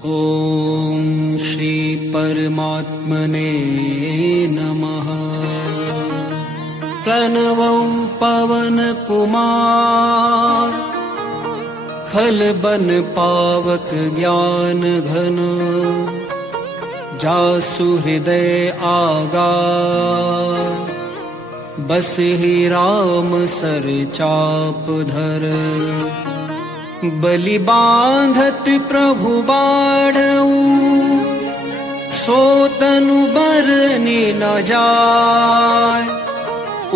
ओम श्री परमात्मने नमः। प्रणवौ पवन कुमार, खल बन पावक ज्ञान घन। जासु हृदय आगार, बस ही राम सर चाप धर। बलि बांधत प्रभु बाढ़ऊ, सो तनु बरनी न जाय।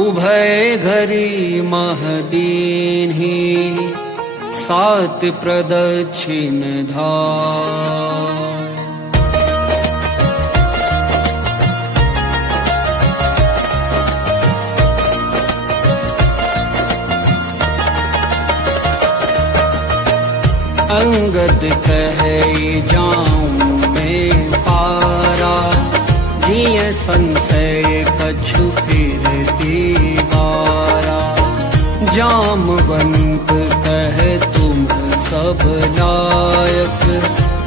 उभय घरी महदीन्हि, सात प्रदक्षिण धाय। अंगद कहे जाऊं मैं पारा, जिय संशय कछु फिरती बारा। जामवंत कहे तुम सब लायक,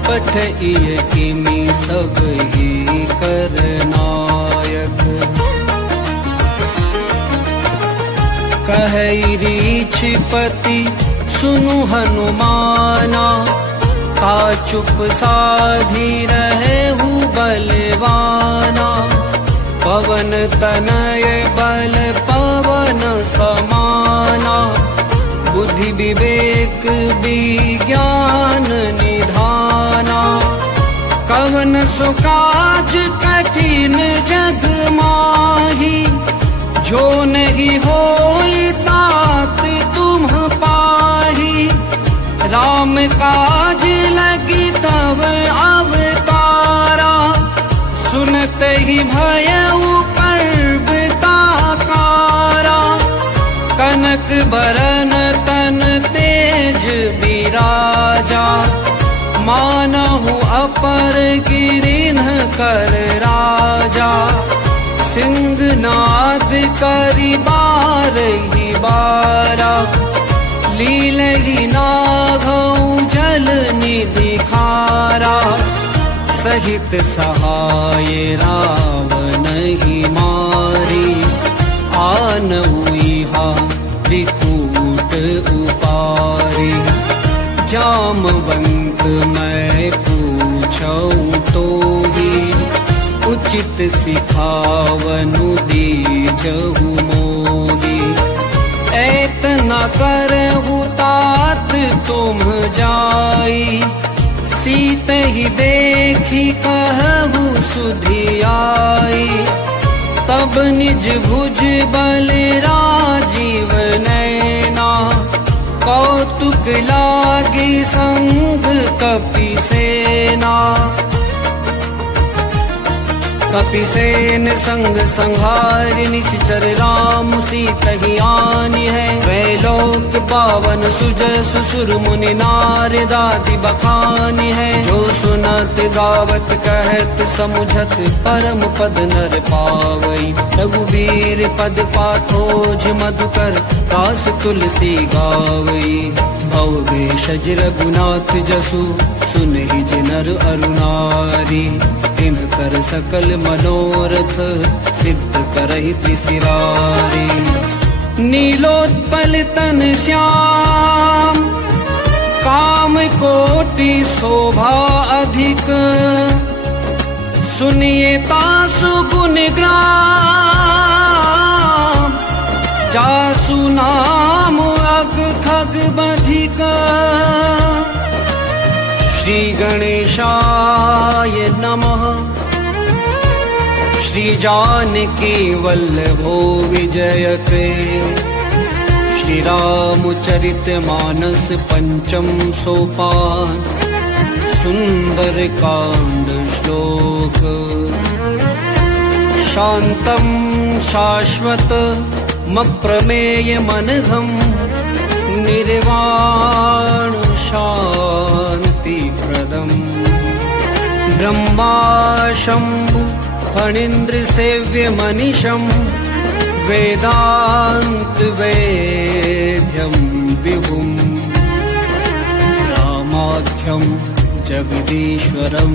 पठइय किमि सब ही करनायक। कहे रीछपति सुनु हनुमाना, का चुप साधी रहेहु बलवाना। पवन तनय बल पवन समाना, बुद्धि विवेक विज्ञान निधाना। कवन सो काज कठिन जग माही, जो नहीं होई तात तुम पाही। राम काज लगी तब अवतारा, सुनत ही भयउ पर्वताकारा। कनक बरन तन तेज विराजा, मानहु अपर गिरिन्ह कर राजा। सिंहनाद करि बारहि बारा, लीलहि नागौ जल निधि खारा। सहित सहाय रावण ही मारी, आनऊ इहा त्रिकूट उपारी। जामवंत मैं पूछऊं तोहि, उचित सिखावनु दीजहु मोहि। ऐतना करहु तात तुम जाई, सीत ही देखी कहु सुधियाई। तब निज भुज बल राजीव नैना, कौतुक लागी संग कपि सेना। कपिसेन संग संहारि, निश्चर राम सीतहि आनि है। त्रैलोक पावन सुजय सुसुर मुनि नारदादि बखानि है। जो सुनत गावत कहत समुझत, परम पद नर पावई। रघुबीर पद पाथोज मधुकर, दास तुलसी गावई। भव भेषज रघुनाथ जसु, सुनहि जिनर अरुणारी। तिनकर सकल मनोरथ, सिद्ध करहि त्रिशिरारी। नीलोत्पल तन श्याम, काम कोटि शोभा अधिक। सुनिए तासु गुण ग्राम, जासु नाम अग खग बधिक। श्री गणेशाय नमः। श्री जानकी वल्लभो विजयते, श्री रामचरित मानस पंचम सोपान। सुंदर कांड श्लोक, शांतम शाश्वत मप्रमेय मनघम। निर्वाण शांति प्रदम, ब्रह्मा शंभु फणीन्द्र सेव्य मनीषम। वेदांत वेद्यम विभुम, रामाख्यम जगदीश्वरं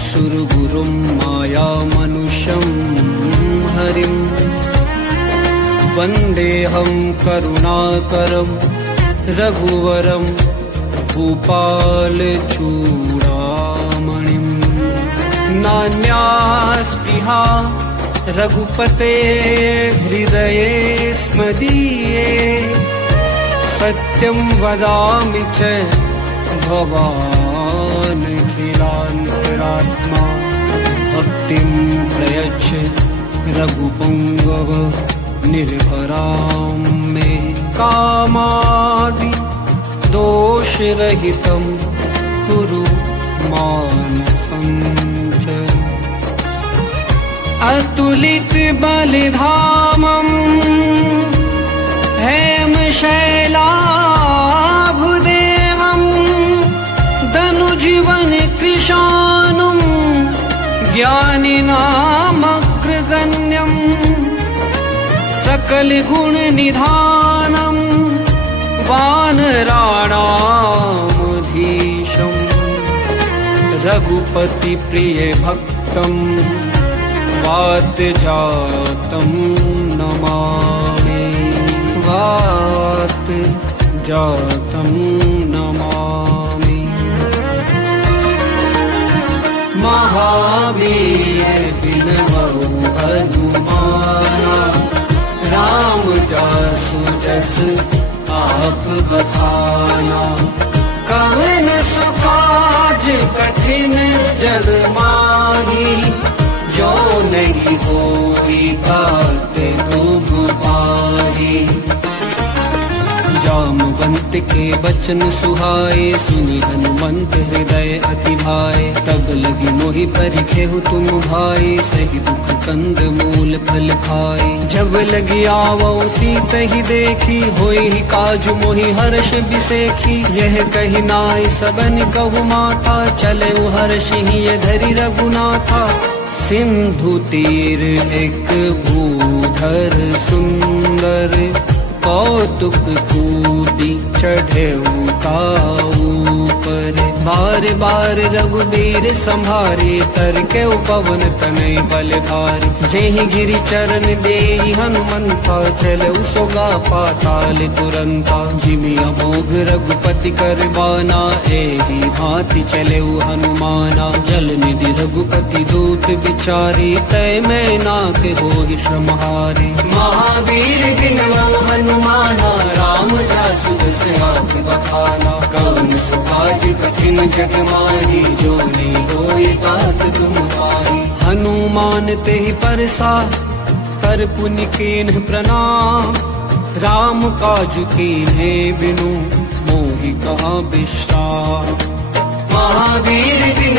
सुरगुरुं मायामनुष्यं हरिं वन्देऽहं करुणाकरं रघुवरं भूपालचूडामणिं। नान्या स्पृहा रघुपते हृदये स्मदीये, सत्यं वदामि च भवानखिलान्तरात्मा। भक्तिं प्रयच्छ रघुपुङ्गव निर्भरां मे, कामादि दोषरहितं कुरु मानसं च। अतुलित बलिधामं हेमशैलाभुदेहं, दनुजीवन कृशानुं ज्ञानिनामग्रगण्यं, सकल गुण निधानं वानराणामधीशं। रघुपति प्रिय भक्तं वातजातं नमामि, वातजातं नमामि। महावीर बिन बहु हनुमाना, राम जासु जस आप बखाना। कवन सुकाज कठिन जग माही, जो नहीं होई बात तुम पाही। जामवंत के बचन सुहाए, सुनि हनुमंत हृदय अति भाए। तब लगी मोहि परिखेहु तुम भाई, सही दुख कंद मूल फल खाए। जब लगी आवो सीत ही देखी, होई ही काजु मोहि हर्ष बिसेखी। यह कही नाय सबन कहु माता, चले हर्ष ही ये धरि रघुनाथा। सिंधु तीर एक भूधर सुंदर, कौतुक कूदी चढ़े ताऊ पर। बार बार रघुबीर संभारे, तर के पवन तनय बलधारी। जेहि गिरि चरण देहि हनुमंता, चलऊ सोगा पाताल तुरंता। जिमि अमोघ रघुपति कर बाना, एहि भांति चलऊ हनुमाना। जल निधि रघुपति दूत विचारी, तय मैं नाथ होहि श्रमहारी। महावीर बिन हनुमाना, राम जासु जस आप बखाना। कवन सुकाज कठिन जग माही, जो नहीं होई बात तुम पाही। हनुमान तेहि परसा, कर पुनि कीन्ह प्रणाम। राम काज कीन्हे बिनु, मोहि कहा विश्राम। महावीर बिन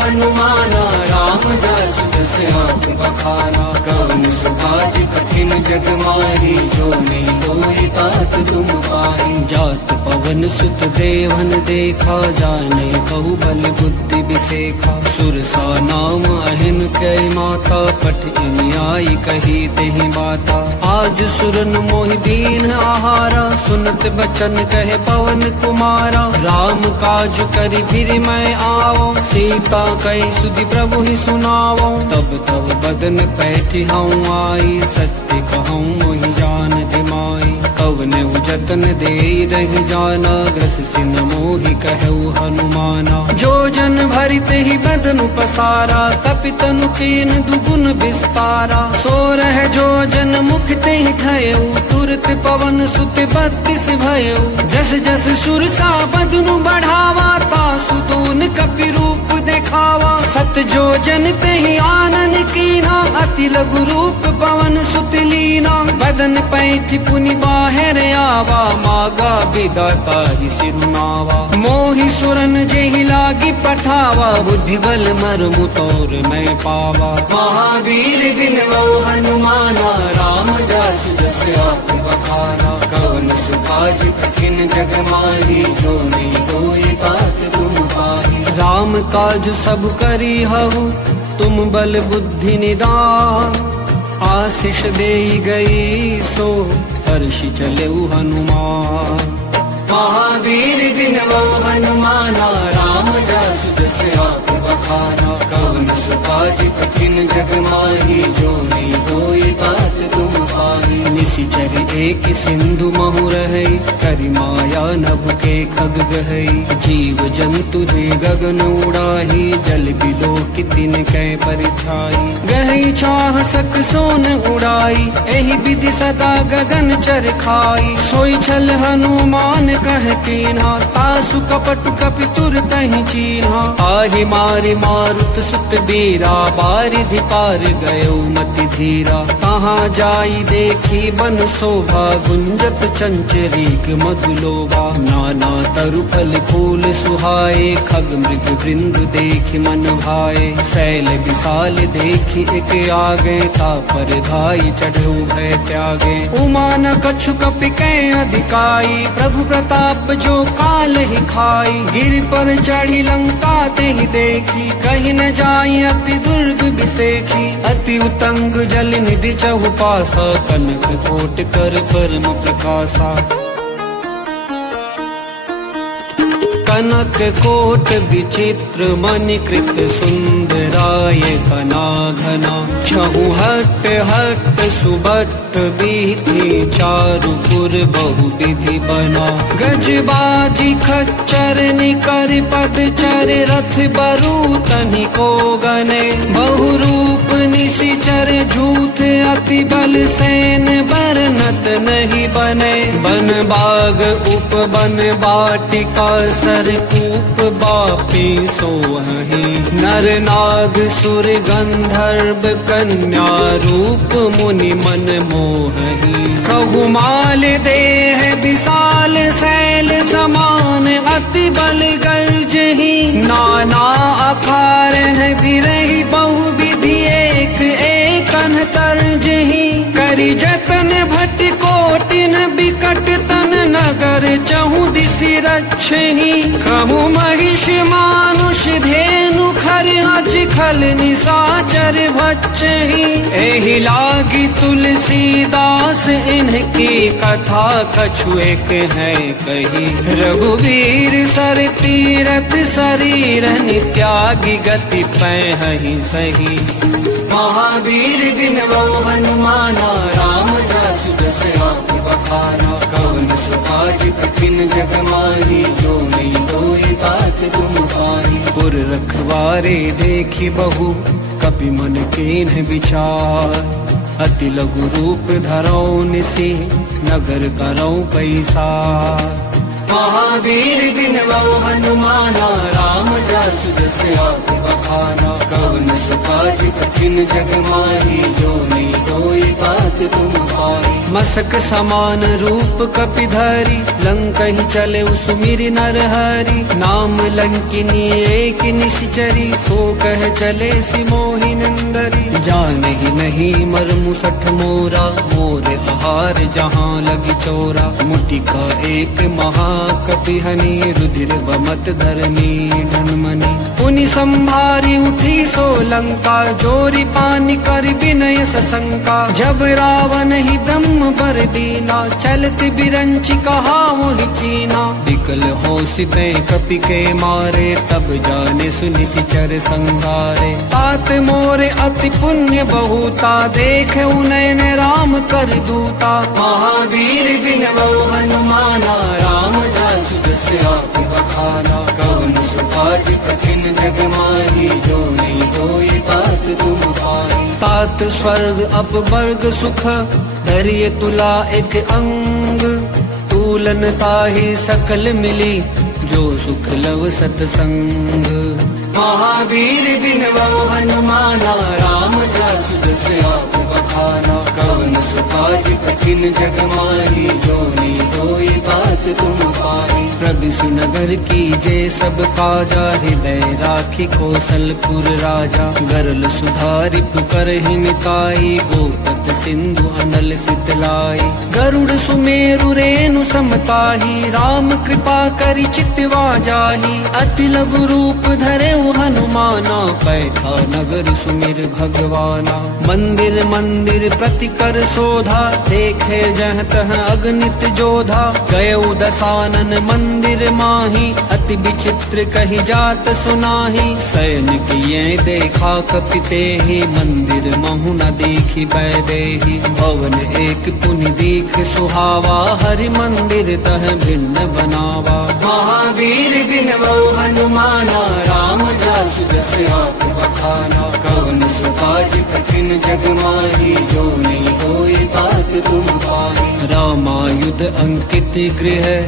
हनुमाना, राम जासु जस आप बखाना। कवन सुकाज कठिन जग माही, जो नहीं होई बात तुम पाही। जात पवन सुत देवन देखा, जाने कहु बल बुद्धि बिसेखा। सुरसा नाम अहिन कै माता, पठ इनि आई कही तेहि बाता। आज सुरन मोहि दीन आहारा, सुनत बचन कहे पवन कुमारा। राम काज करि फिर मैं आवो, सीता कई सुधि प्रभु ही सुनावो। तब तब बदन पैठी हूँ आई, सत्य कहूँ मोहि जान दिमाई। कवने जतन दे रही जाना, ग्रस सिन मोहि कहु हनुमाना। जो जन भरित ही बदनु पसारा, कपितनु कीन दुगुन विस्तारा। सो रह जो जन मुख ते खयऊ, तुरत पवन सुत 32 भयऊ। जस जस सुरसा बदनु बढ़ावा, तासु दून कपि रूप देखावा। सत जो जन ते आनन कीना, अति लघु रूप पवन सुत लीना। बदन पैठ पुनि बाहर आवा, मागा विदाता ही सिरुनावा। मोहि सुरन जेहि लागी पठावा, बुद्धि बल मरमु तोर मैं पावा। महावीर बिन हनुमाना, राम जासु जस आप बखाना। कवन सुकाज कठिन जग माही, जो नहीं होई बात तुम पाही। राम काज सब करी हहु, तुम बल बुद्धि निदान। आशीष देई गई सो, हर्षि चलेऊ हनुमान। महावीर बिन हनुमाना, राम जासु जस आप बखाना। कवन सुकाज कठिन जग माही, जो नहीं होई बात तुम पाही। निशिचर एक सिंधु महु रहै, करि माया नभ के खग गहै। जीव जंतु दे गगन उड़ाही, जल बिलो कि तिन कै परिछाई। गहै छाह सक सोन उड़ाई, एहि विधि सदा गगन चर खाई। सोई छल हनुमान कह कीन्हा, तासु कपट कपि तुर तहि चीन्हा। आहि मारि मारुत सुत बीरा, बारिधि पार गयो मति धीरा। कहाँ जाई देखी बन शोभा, गुंजत चंचरीक मधुलोभा। नाना तरु फल फूल सुहाए, खग मृग वृंद देखि मन भाए। शैल विशाल देखि एक आगे, तापर धाई चढ़ऊ भय त्यागे। उमा न कछु कपि कै अधिकाई, प्रभु प्रताप जो काल ही खाई। गिर पर चढ़ी लंका ते ही देखी, कहीं न जाई अति दुर्ग बिसेखी। अति उतंग जल निधि चहुपासा, कनक कोट कर परम प्रकाशा। कनक कोट विचित्र मणिकृत, सुंदराय कना घना। छहु हट हट सुबट बीथी, चारुपुर बहु विधि बना। गजबाजी खच्चर निकर पद चर, रथ बरु तनि को गने। बहुरूप निशिचर झूठ, अति बल सेन बरनत नहीं बने। बन बाग उप बन बाटिका, सरकूप बापी सोहहि। नर नाग सुर गंधर्व, कन्या रूप मुनि मन मोहहि। कहु माल देह विशाल, शैल समान अति बल गर्जहि। नाना अखारन बिरहि, बहु विधि एक एकन तरजहि। करि जतन भट कोटिन, बिकट तन नगर चहु दिसि रक्षहि। कहु महिष मानुष धेनु, खर अज खल निशाचर भक्षहि। एहि लागी तुलसीदास, इनकी कथा कछु एक है कही। रघुवीर सर तीरथ, शरीर त्यागी गति पैहि सही। महावीर बिन हनुमाना, राम जासु जस आप बखाना। कवन सुकाज कठिन जग माही, जो नहीं होई बात तुम पाही। पुर रखवारे देखी बहु, कपि मन कीन्ह विचार। अति लघु रूप धरौ निसि, नगर करौ पैसार। महावीर बिन हनुमाना, राम जासु जस आप बखाना। कवन सुकाज कठिन जग माही, जो नहीं होई बात तुम पाही। मसक समान रूप कपिधरी, लंकहि चले सुमिरि नरहरि। नाम लंकिनी एक निशिचरी, सो कह चले सिमोहि नंदरी। जानहि नहीं मर्मु सठ मोरा, मोर आहार जहाँ लगी चोरा। मुटिका एक महाकपिहनि, रुधिर बमत धरनी ढनमनि। पुनि संभारी उठी सो लंका, जोरी पानी कर विनय सशंका। जब रावण ही ब्रह्म बर दीना, चलत बिरंचि कहा मोहि चीना। विकल होशिते कपि के मारे, तब जाने सुनिशिचर संहारे। तात मोरे अति पुण्य बहुता, देखे उनैन राम कर दूता। महावीर बिन हनुमाना, राम जासु जस आप बखाना। कवन सुकाज कठिन जग माही, जो नहीं होई बात तुम पाही। तात स्वर्ग अपवर्ग सुख, धैर्य तुला एक अंग। तूलन ताहि सकल मिली, जो सुख लव सतसंग। महावीर बिन हनुमाना, राम जासु जस आप बखाना। कवन सुकाज कठिन जग माही, जो नहीं होई बात तुम पाही। प्रभिसि नगर की जे सब काजा, हृदय राखी कौशलपुर राजा। गरल सुधारि पुकर ही मिताई, गोतक सिंधु अनल सितलाई। गरुड़ सुमेरु रेणु समताही, राम कृपा करि चितवा जाही। अति लघु रूप धरे हनुमाना, पैठा नगर सुमिर भगवाना। मंदिर मंदिर प्रति कर शोधा, देखे जह तह अगणित जोधा। गयौ दसानन मंदिर माही, अति विचित्र कही जात सुनाही। सैन किए देखा कपितेहि, मंदिर महु न देखी बैदेही। भवन एक पुनि दीख सुहावा, हरि मंदिर तह भिन्न बनावा। महावीर बिनवौ हनुमाना, राम जासु जस आप बखाना। कवन सुकाज कठिन जग माही, जो नहीं होई बात तुम पाही। रामायुध अंकित गृह,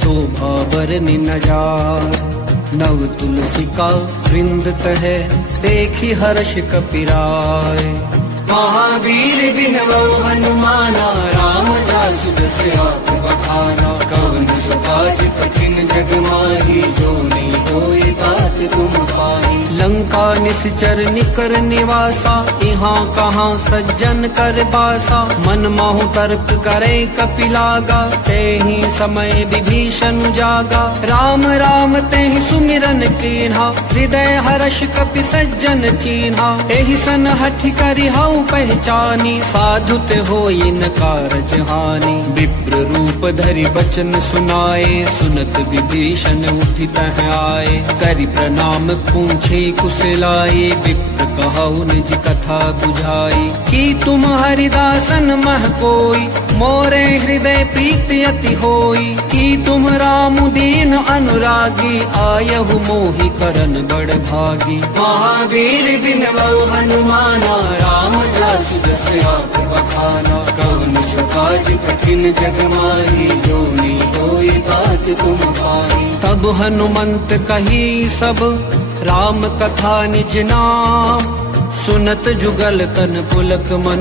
शोभा बरनि न जाय। नव तुलसी का वृंद तह, देखी हर्ष कपिराय। महावीर बिनवौ हनुमाना, राम जासु जस आप बखाना। कवन सुकाज कठिन जग माही, जो नहीं होई बात तुम पाही। लंका निश्चर निकर निवासा, यहाँ कहाँ सज्जन कर बासा। मन माहु तर्क करे कपिलागा, तेहि समय विभीषण जागा। राम राम तेहि सुमिरन कीन्हा, हृदय हर्ष कपि सज्जन चीन्हा। तेहि सन हठि करि हऊ पहचानी, साधुत होई न कारज हानि। विप्र रूप धरि बचन सुनाए, सुनत विभीषण उठि तह आए। करि प्रणाम पूछे कुशलाए, विप्र कहु निज कथा बुझाई। कि तुम हरिदासन मह कोई, मोरे हृदय प्रीति अति होई। कि तुम राम दीन अनुरागी, आयहु मोहि करन बड़ भागी। महावीर बिनवौ हनुमाना, राम जासु जस आप बखाना। कवन सुकाज कठिन जग माही, जो नहीं होई बात तुम पाही। तब हनुमंत कही सब, राम कथा निज नाम। सुनत जुगल तन पुलक मन,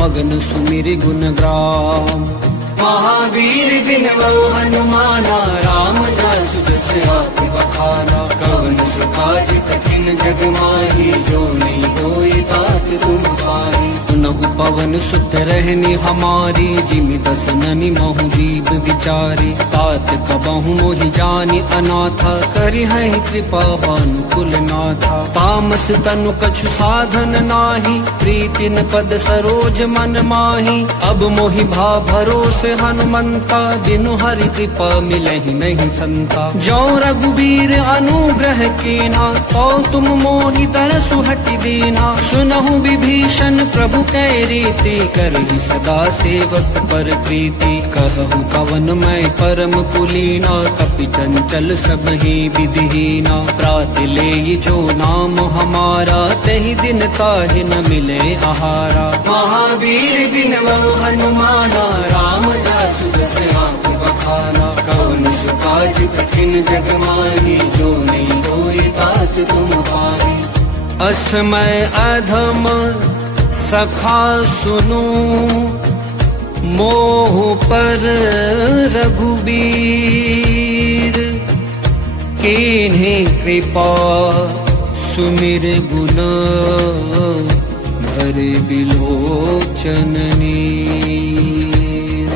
मगन सुमिरि गुण ग्राम। महावीर बिनवौ हनुमाना, राम जासु जस आप बखाना। कवन सुकाज कठिन जग माही, जो नहीं होई बात तुम पाही। पुनहु पवन सुत रहनी हमारी, जिमि दसननि महु जीव विचारी। तात कबहु मोहि जानि अनाथा, करिहै कृपा भानुकुल नाथा। तामस तनु कछु साधन नाही, प्रीति न पद सरोज मन माही। अब मोहि भा भरोसे हनुमंता, बिनु हरि कृपा मिलहि नहीं संता। जो रघुबीर अनुग्रह कीन्हा, तो तुम मोहि तरसु हटि दीन्हा। सुनहु विभीषण प्रभु कै रीति, करहि सदा सेवक पर प्रीति। कहु कवन मैं परम कुलीना, कपि चंचल सब ही विधिहीना। प्राति लेई जो नाम हमारा, तहि दिन ताहि न मिले आहारा। महावीर बिनवौ हनुमाना, राम जासु जस आप बखाना। कवन सुकाज कठिन जग माही, जो नहीं होई बात तुम पाही। असमय अधम सखा सुनु, मोह पर रघुबीर। कीन्हि कृपा सुमिर गुण, भरे बिलोचन नीर।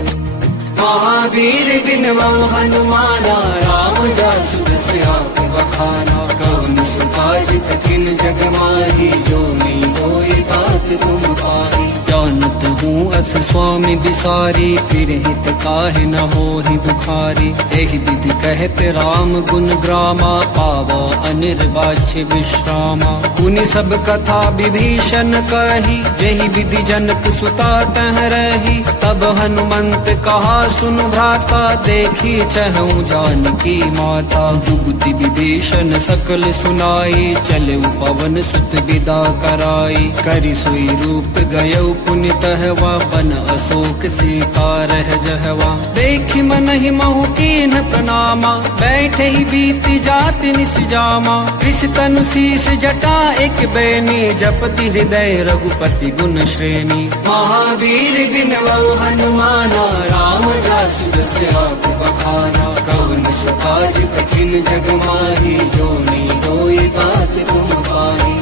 महावीर बिनवौ हनुमाना, राम जासु जस आप बखाना। कवन सुकाज कठिन जग माही, जो नहीं होई बात तुम पाही। जानत हूँ अस स्वामी बिसारी, फिर हित काहे न होहि दुखारी। एहि विधि कहत राम गुण ग्रामा, पावा अनिर्वाच्य विश्रामा। पुनि सब कथा विभीषण कही, जहि विधि जनक सुता तह रही। तब हनुमंत कहा सुनु भ्राता, देखी चहु जानकी माता। जुगति विभीषण सकल सुनाई, चले पवन सुत विदा कराई। करि सोई रूप गयौ पुनि तहवा, बन अशोक सीता रह जहवा। देखि मनहि महु कीन्ह प्रणामा, बैठे ही बीति जाति निस जामा। कृष तनु शीस जटा एक बैनी, जपति हृदय रघुपति गुण श्रेणी। महावीर बिनवौ हनुमाना, राम जासु जस आप बखाना। कवन सुकाज कठिन जग माही, जो नहीं होई बात तुम पाही।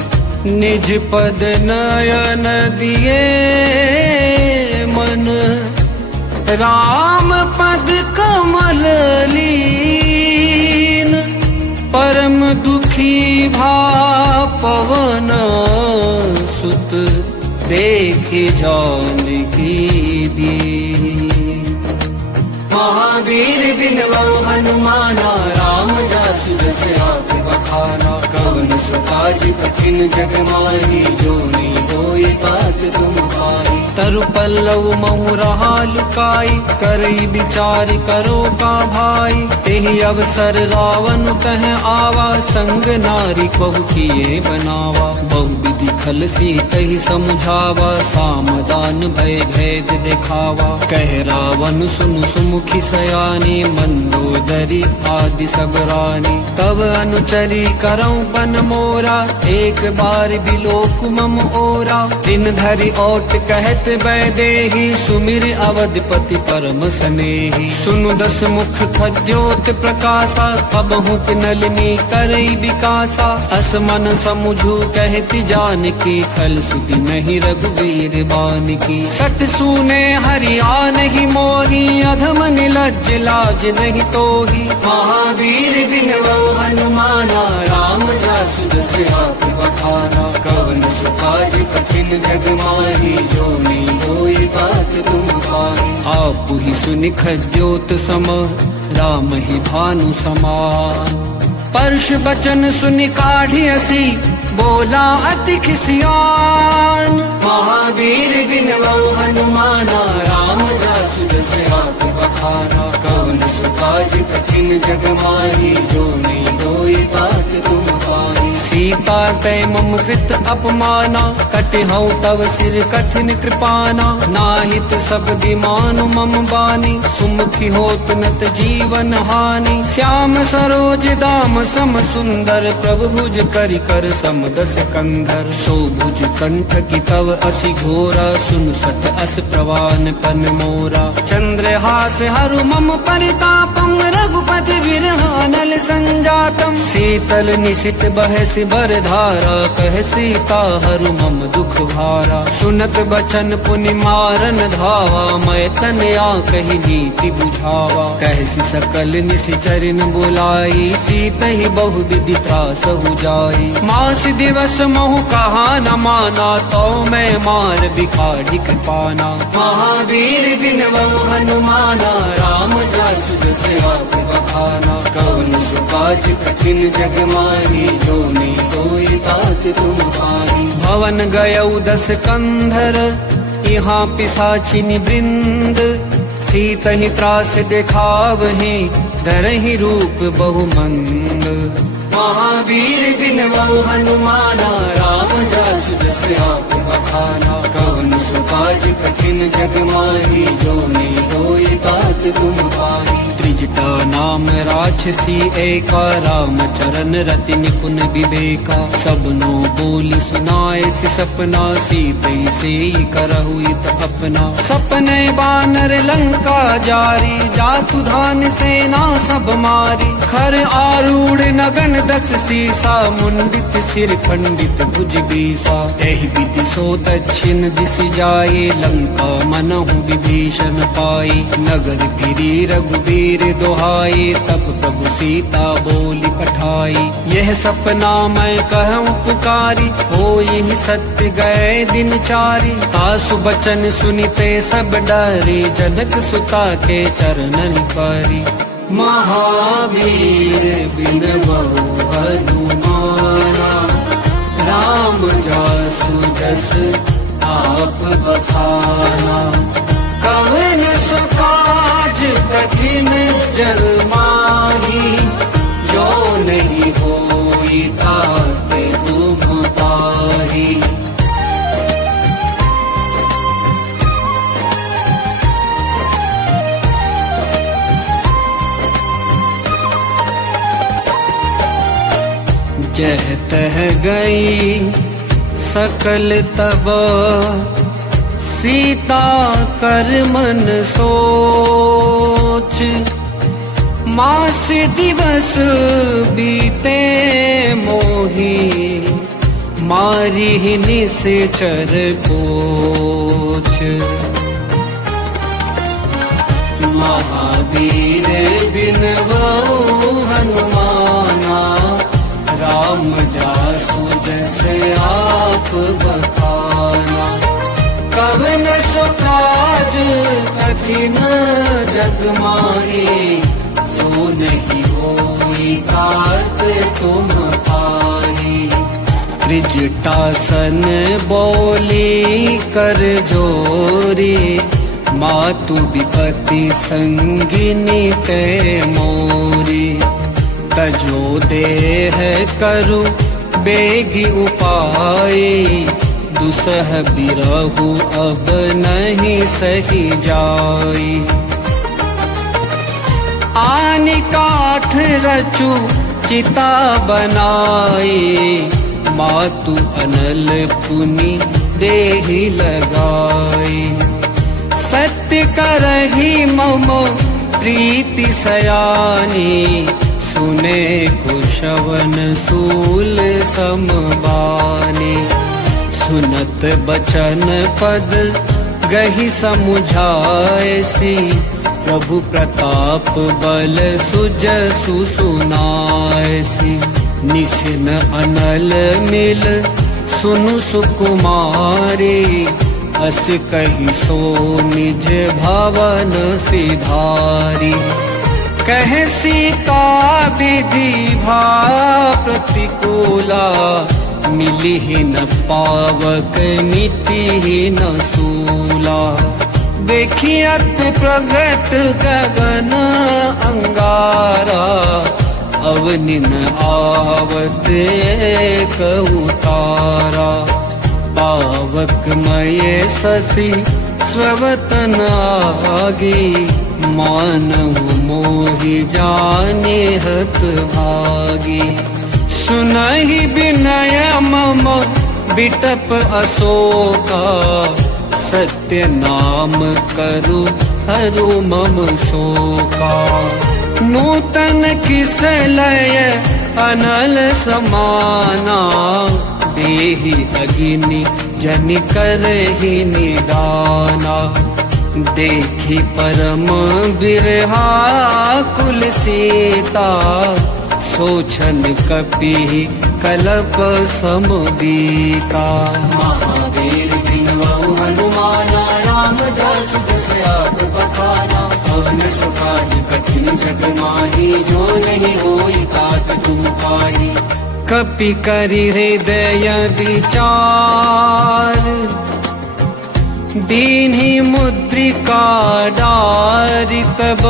निज पद नयन दिए मन, राम पद जानकी दी। महावीर बिन वो हनुमाना, राम जासु जस आप बखाना। कवन सो काज कठिन जग माही, जो नहीं होई बात तुम भाई। तरु पल्लव महु रहा लुकाई, करई विचार करो का भाई। तेहि अवसर रावण कह आवा, संग नारी कहु किए बनावा। बहु विधि खल सीतहि समुझावा, सामदान भय भेद दिखावा। कह रावण सुनु सुमुखी सयानी, मंदोदरी आदि सब रानी। तब अनुचरी करऊं पन मोरा, एक बार बिलोक मम ओरा। दिन धरि ओट कहत बैदेही, सुमिर अवधपति परम सनेही। सुनु दस मुख खद्योत प्रकाशा, अबहु नलिनी करई विकासा। असमन समुझू कहती जानकी, खल सुधि नहीं रघुवीर बानकी। सठ सूने हरिया नहीं मोही, अधम निलज्ज लाज नहीं तोही। महावीर बिन वो हनुमाना, राम जासु जस आप बखाना। कवन सो काज कठिन जग माही, जो नहीं होई बात तुम भाई। आप ही सुनि खद्योत सम, राम ही भानु समान। परश बचन सुनि काढ़ी हसी, बोला अति खिसियान। महावीर बिन वो हनुमाना, राम जासु जस आप बखाना। कवन सो काज कठिन जग माही, जो नहीं होई बात तुम भाई। सीता तय मम कृत अपमाना, कटिहऊ तव सिर कठिन कृपाना। नाहित सब दिमानु मम बानी, सुमुखी होत नत जीवन हानि। श्याम सरोज दाम सम सुंदर, प्रभु भुज करि कर सम दस कंधर। सो भुज कंठ की तव असि घोरा, सुन सठ अस प्रवान पन मोरा। चंद्रहास हरु मम परितापम, रघुपति बिरहानल संजातम। शीतल निशित बहसि बरधारा, कह सीता हरु मम दुख भारा। सुनत बचन पुनि मारन धावा, मैं तन कही नीति बुझावा। कहसी सकल निशिचरिन बुलाई, सीत ही बहु विधि त्रासहु जाई। मास दिवस महु कहा न माना, तो मैं मार बिखाड़ी कृपाना। महावीर बिन वो हनुमाना, राम जासु जस आप बखाना। कवन सो काज कठिन जग माही, जो नहीं होई बात तुम भाई। भवन गयऊ दस कंधर, यहाँ पिशाचिनी वृंद। सीत ही त्रास दिखावहि, धरहि रूप बहुमंद। महावीर बिन वो हनुमाना, राम जासु जस आप बखाना। कवन सो काज कठिन जग माही, जो नहीं होई बात तुम भाई। त्रिजटा नाम राक्षसी एका, राम चरण रति निपुण विवेका। सबनो बोली सुनाए सि सपना, सीतई से करहु इत अपना। सपने बानर लंका जारी, जातु धान सेना सब मारी। खर आरूढ़ नगन दस सीसा, मुंडित सिर खंडित भुज बीसा। एहि विधि सो दक्षिण दिश जाए, लंका मनहु विभीषण पाई। नगर गिरी रघुवीर दोहाई, तब प्रभु सीता बोली पठाई। यह सपना मैं कहूँ पुकारी, होई सत्य गए दिन चारी। तासु बचन सुनिते सब डरे, जनक सुता के चरणन परी। महावीर बिन वो हनुमाना, राम जासु जस आप बखाना। कवन सो काज कठिन जग माही, जो नहीं होई तात तुम पाही। जह तह गई सकल तब, सीता कर मन सोच। मास दिवस बीते मोही, मारी ही निश्चर पोछ। महावीर बिन वो हनुमाना, राम जासु जैसे आप बखाना। कब कठिन जग माहे, जो नहीं होई तात तुम पाही। त्रिजटासन बोली कर जोरी, मातु विपत्ति संगिनी ते मोरी। तजो देह करु बेगी उपाय, दुसह बिरहु अब नहीं सही जाई। आनि काठ रचु चिता बनाई, मातु अनल पुनि देहि लगाई। सत्य करहि मम प्रीति सयानी, सुने कुशवन सूल समबानी। सुनत बचन पद गहि समुझायसी, प्रभु प्रताप बल सुजसु सुनायसी। निसिन अनल मिल सुनु सुकुमारी, अस कहि सो निज भवन सिधारी। कह सीता विधि भा प्रतिकूला, मिली ही न पावक मिटी ही न सूला। देखी अति प्रगट गगन अंगारा, अवनि न आवत एक उतारा। पावक मय शशि स्ववतन आगी, मानहु मोहि जाने हत भागी। सुनहि विनय मम बिटप अशोका, सत्य नाम करु हरु मम शोका। नूतन किस लय अनल समाना, देहि अगिनि जनि करहि निदाना। देखी परम बिरहा कुल सीता, सोचन कपि कलप समबीता। महावीर बिनवउ हनुमाना, रामदास दशरथ बखाना। पवन सुखाज कठिन जग माही, जो नहीं होई तात तुम पाही। कपि करि हृदय विचार, दीन्हि मुद्रिका डारि तब।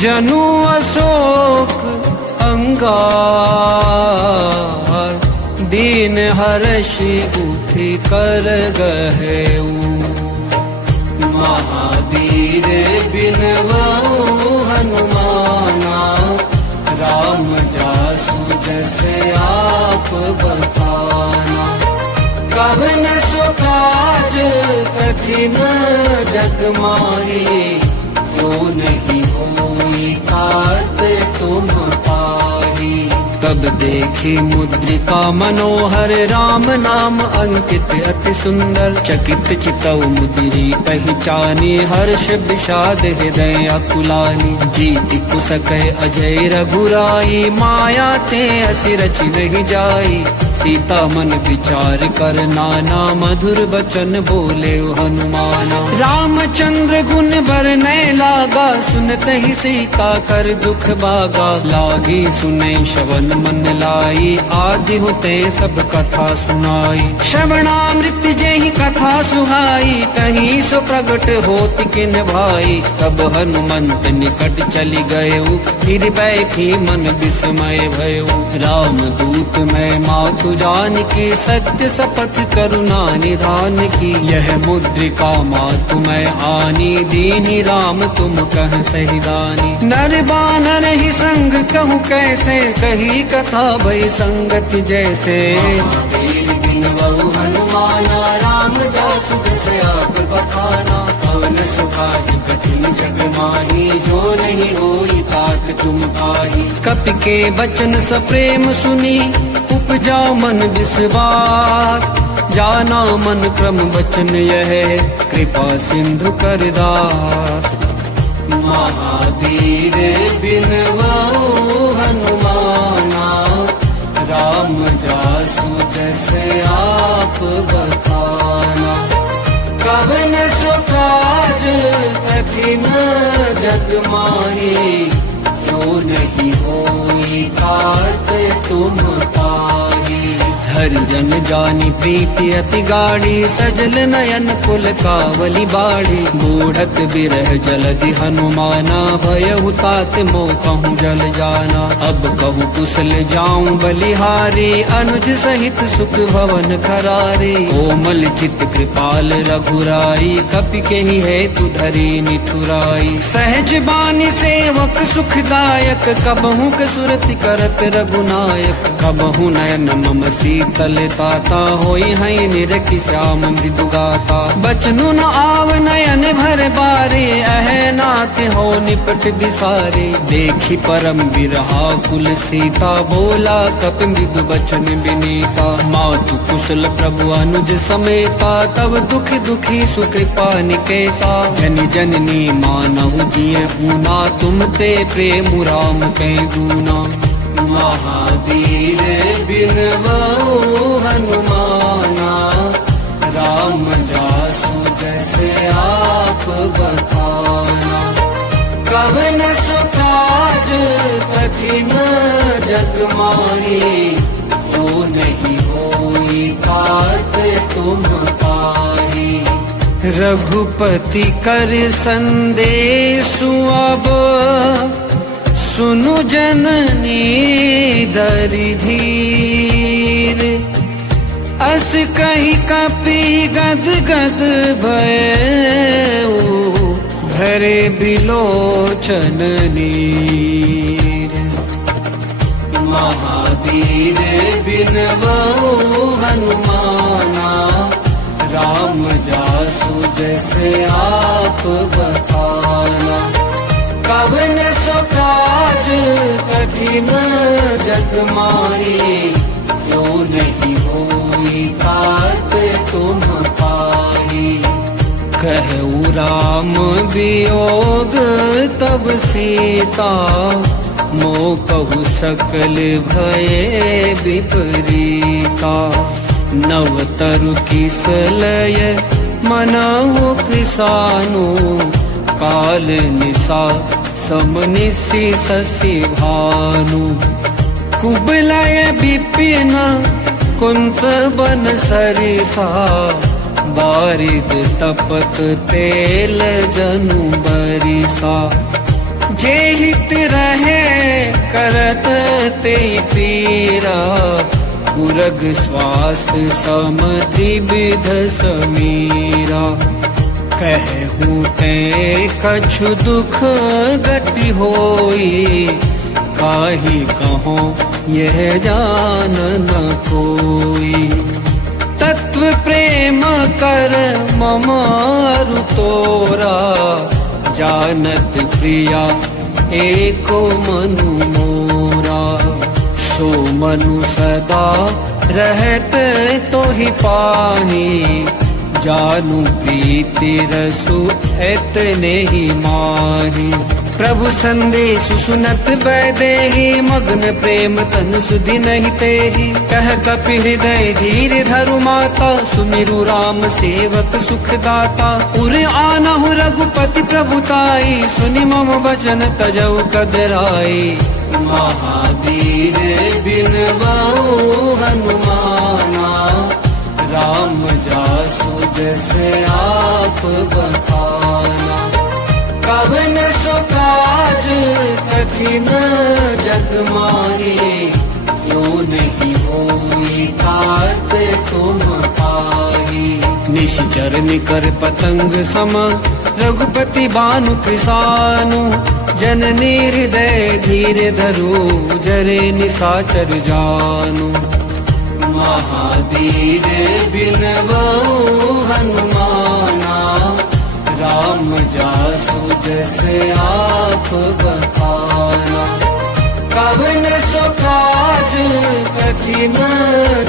जनु अशोक अंगार, दीन हर्षि उठि कर गहेऊ। महावीर बिनवउ हनुमाना, राम जासु जैसे आप बखाना। कवन सुखाज कठिन जग माहे, जो नहीं होई तात तुम पाही। तब देखी मुद्रिका मनोहर, राम नाम अंकित अति सुंदर। चकित चितउ मुदिरी पहचानी, हर्ष विषाद हृदय अकुलानी। जीति कुसकै अजय रघुराई, माया ते असि रचि नहीं जाई। सीता मन विचार कर नाना, मधुर बचन बोले हनुमाना। रामचंद्र गुण बरनै लागा, सुनत ही सीता कर दुख भागा। लागी सुनै श्रवण मन लाई, आदि होते सब कथा सुनाई। श्रवणामृत जेहि कथा सुहाई, कहीं सो प्रगट होत किन भाई। तब हनुमंत निकट चली गयउ, फिर बैठी मन विस्मय भयउ। राम दूत मैं मातु जान की, सत्य शपथ करुणा निधान की। यह मुद्रिका मातु मैं आनी, दीनि राम तुम कह सही दानी। नर बानर ही संग कहूँ कैसे, कही कथा भई संगति जैसे। महावीर बिनवउ हनुमाना, राम जासु दशरथ बखाना। पवन सुखाज कठिन जग माही, जो नहीं होई तात तुम पाही। कपि के बचन सप्रेम सुनी, उपजा मन विश्वास। जाना मन क्रम वचन यह, कृपा सिंधु कर दास। महावीर बिनवउ हनुमाना, राम जासु जैसे आप बखाना। कवन सुखाज कठिन जग माही, जो नहीं होई तात तुम ताही। हरि जन जानी प्रीति अति गाढ़ी, सजल नयन कुल कावली बाड़ी। बूढ़त बिरह जलधि हनुमाना, भयहु तात मोह कहूँ जल जाना। अब कहूँ कुशल जाऊं बलिहारी, अनुज सहित सुख भवन खरारी। कोमल चित कृपाल रघुराई, कपि केहि हेतु धरी निठुराई। सहज बानी सेवक सुखदायक, कबहू के सुरति करत रघुनायक। कबहू नयन मम शीतल ताता, होई हई निरखि श्याम मृदु गाता। बचनु न आव नयन भर बारे, अह नाथ हो निपट बिसारे। देखी परम बिरहा कुल सीता, बोला कपि मृदु बचन बिनीता। मातु कुशल प्रभु अनुज समेता, तब दुख दुखी सुकृपा निकेता। जन जननी मानहु जिय ऊना, तुम ते प्रेम राम कै दूना। महावीर बिनवऊ हनुमाना, राम जासु जैसे आप बखाना। कवन सुकाज कठिन जग माही, जो नहीं होई तात तुम ताही। रघुपति कर संदेशु अब, सुनु जननी दरि धीर। अस कहि कपि गद गद भयउ, भरे बिलोचन नीर। महावीर बिनवऊ हनुमाना, राम जासु जैसे आप बखाना। कवन सुकाज कठिन जग माही, जो नहीं होई तात तुम ताही। कहु राम वियोग तब सीता, मोह कहु सकल भये विपरीता। नव तरु किसलय मनहु कृसानु, काल निसा समनिसि शशि भानु। कुबलय विपिन कुंत बन सरिसा, बारिद तपत तेल जनु बरिसा। जे हित रहे करत ते पीरा, उरग श्वास समधि विध समीरा। कहूँ ते कछु दुख गति होई, काहि कहो यह जान न कोई। तत्व प्रेम कर मम अरु तोरा, जानत प्रिया एको मनु मोरा। सो मनु सदा रहत तोहि पाही, जानू प्रीति रसु एतने ही माही। प्रभु संदेश सुनत बैदेही, मग्न प्रेम तन सुधि नहीं तेही। कह कपि हृदय धीर धरु माता, सुमिरु राम सेवक सुखदाता। उर आनहु रघुपति प्रभुताई, सुनि मम बचन तजौ कदराई। महावीर बिनवऊ हनुमाना, राम जासु जैसे आप बखाना। कवन सुकाज कठिन जग माही, जो नहीं होई तात तुम ताही। निशिचर निकर पतंग सम, रघुपति बानु कृसानु। जननी हृदय धीर धरो, जरे निसाचर जानु। महावीर बिनवऊ हनुमाना, राम जासु जैसे आप बखाना। कवन सुकाज कठिन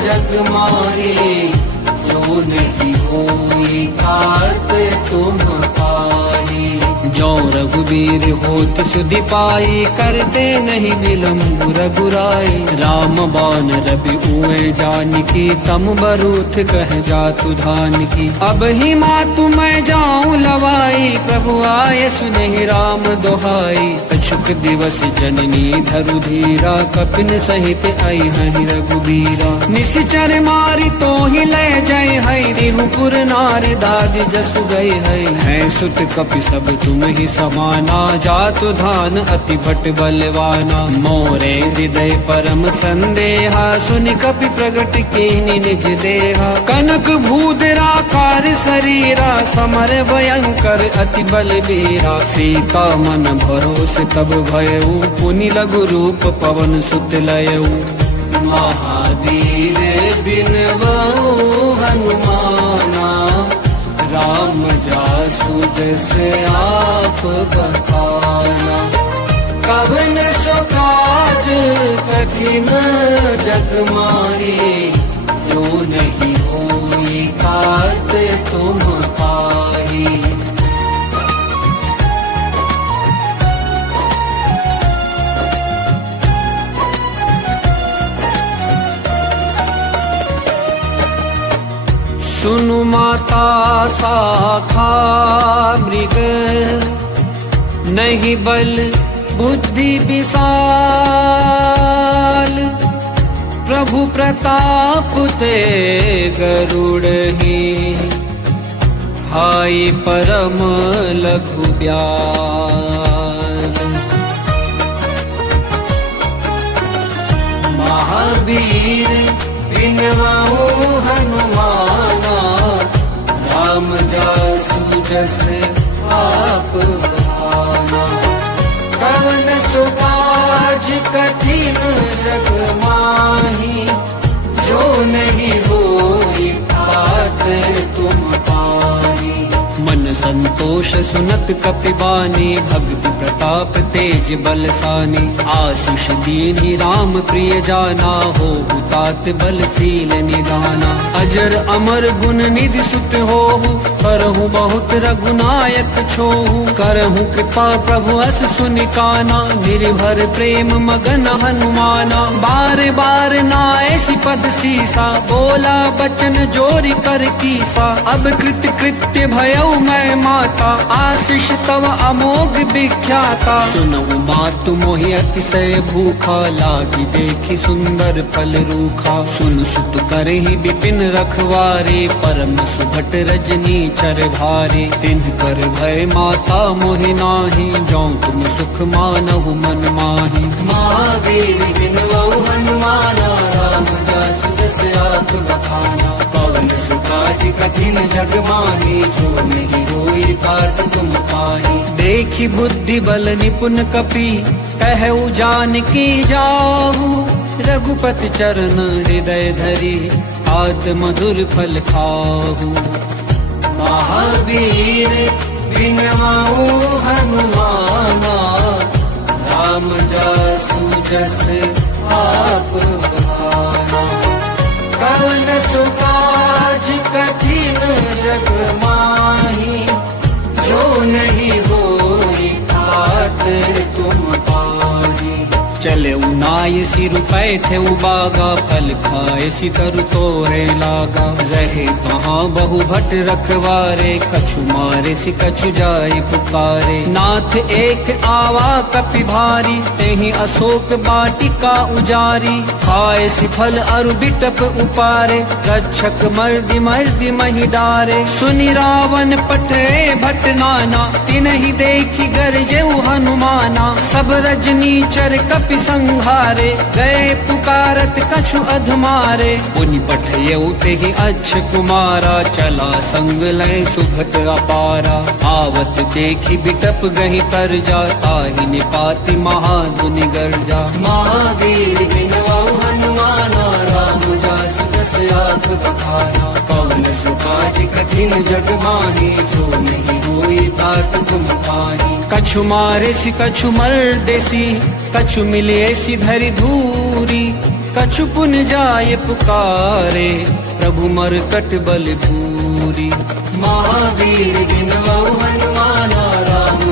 जग माही, जो नहीं होई तात तुम ताही। जो रघुबीर होत सुधि पाई, करते नहीं विलम्ब रघुराई। राम बाण रवि उए जानकी, तम बरूथ कह जातु धानकी। अब ही मातु मैं जाऊं लवाई, प्रभु आए सुनहि राम दोहाई। कछुक दिवस जननी धरु धीरा, कपिन सहित आई हहि रघुबीरा। निशिचर मारी तो ही ले जय है, रिहुपुर नारी दादी जसु गई है। सुत कपि सब तुम ही समाना, जातु धान अति भट बलवाना। मोरे हृदय परम संदेहा, सुनि कपि प्रगट कीनि निज देहा। कनक भूदरा कार शरीरा, समर भयंकर अति बलबीरा। सीता मन भरोस तब भयऊ, पुनि लघु रूप पवन सुत लयऊ। महावीर बिनवऊ हनुमाना, राम जासु जैसे आप बखाना। कवन सो काज कठिन जग माही, जो नहीं होई कात तुम पाही। सुनु माता शाखा मृग, नहीं बल बुद्धि विशाल। प्रभु प्रताप ते गरुड़हि, हाय परम लघु ब्याल। महावीर बिनवऊ हनुमाना, राम जासु जस आप बखाना। कवन सो काज कठिन जग माही, जो नहीं होई तात तुम पाही। मन संतोष सुनत कपिबानी, भक्ति प्रताप तेज बलसानी। आशीष दीनि राम प्रिय जाना, हो तात बलशील निदाना। अजर अमर गुण निधि सुत होहु, करहु बहुत रघुनायक छोहु। करहु कृपा प्रभु अस सुनिकाना, निर्भर प्रेम मगन हनुमाना। बार बार नाऐसी पद सीसा, बोला बचन जोरि कर कीसा। अब कृत कृत्य भयउ मैं माता, आशीष तव अमोघ विख्याता। सुनहु मातु मोहि अतिशय भूखा, लागी देखि सुंदर फल रूखा। सुन सुत करहि विपिन रखवारे, परम सुभट रजनी चर भारे। तिन्ह कर भय माता मोहि नाही, जौ तुम सुख मानहु मन माही। महावीर बिनवऊ हनुमाना, राम जासु जस आप बखाना। पवन सो काज कठिन जग माही, जो नहीं होई तात तुम पाही। देखी बुद्धि बल निपुण कपि, कहऊ जानकी जाहु। रघुपति चरण हृदय धरि, आत मधुर फल खाहु। महावीर बिनवऊ हनुमाना, राम जासु जस आप बखाना। कवन सो काज कठिन जग माही, जो नहीं होई तात तुम पाही। चले उनाय सिर पै थे उबागा, फल खाए सी तरु तोरे लागा। रहे कहाँ बहु भट रखवारे, कछु मारे सी कछु जाय पुकारे। नाथ एक आवा कपि भारी, तेहि अशोक बाटिका उजारी। खाए सी फल अरु बिटप उपारे, रक्षक मर्दि मर्दि महि डारे। सुनि रावण पटरे भट नाना, तिन्हि देखि गरजेउ हनुमाना। सब रजनी चर कपि संहारे, गए पुकारत कछु अधमारे। पुनि पठयउ तेहि अच्छ कुमारा, चला संग लय सुभट अपारा। आवत देखि बिटप गहि कर जा, ताहि निपाति महाधुनि गर्जा। महावीर बिनवऊ हनुमाना, राम जासु जस आप बखाना। पवन सो काज कठिन जग माही, जो नहीं होई तात तुम पाही। कछु मारे सी कछु मर्दे सी, कछु मिले सी धरि धूरी। कछु पुन जाय पुकारे, प्रभु मरकट बल धूरी। महावीर बिनवऊ हनुमाना, राम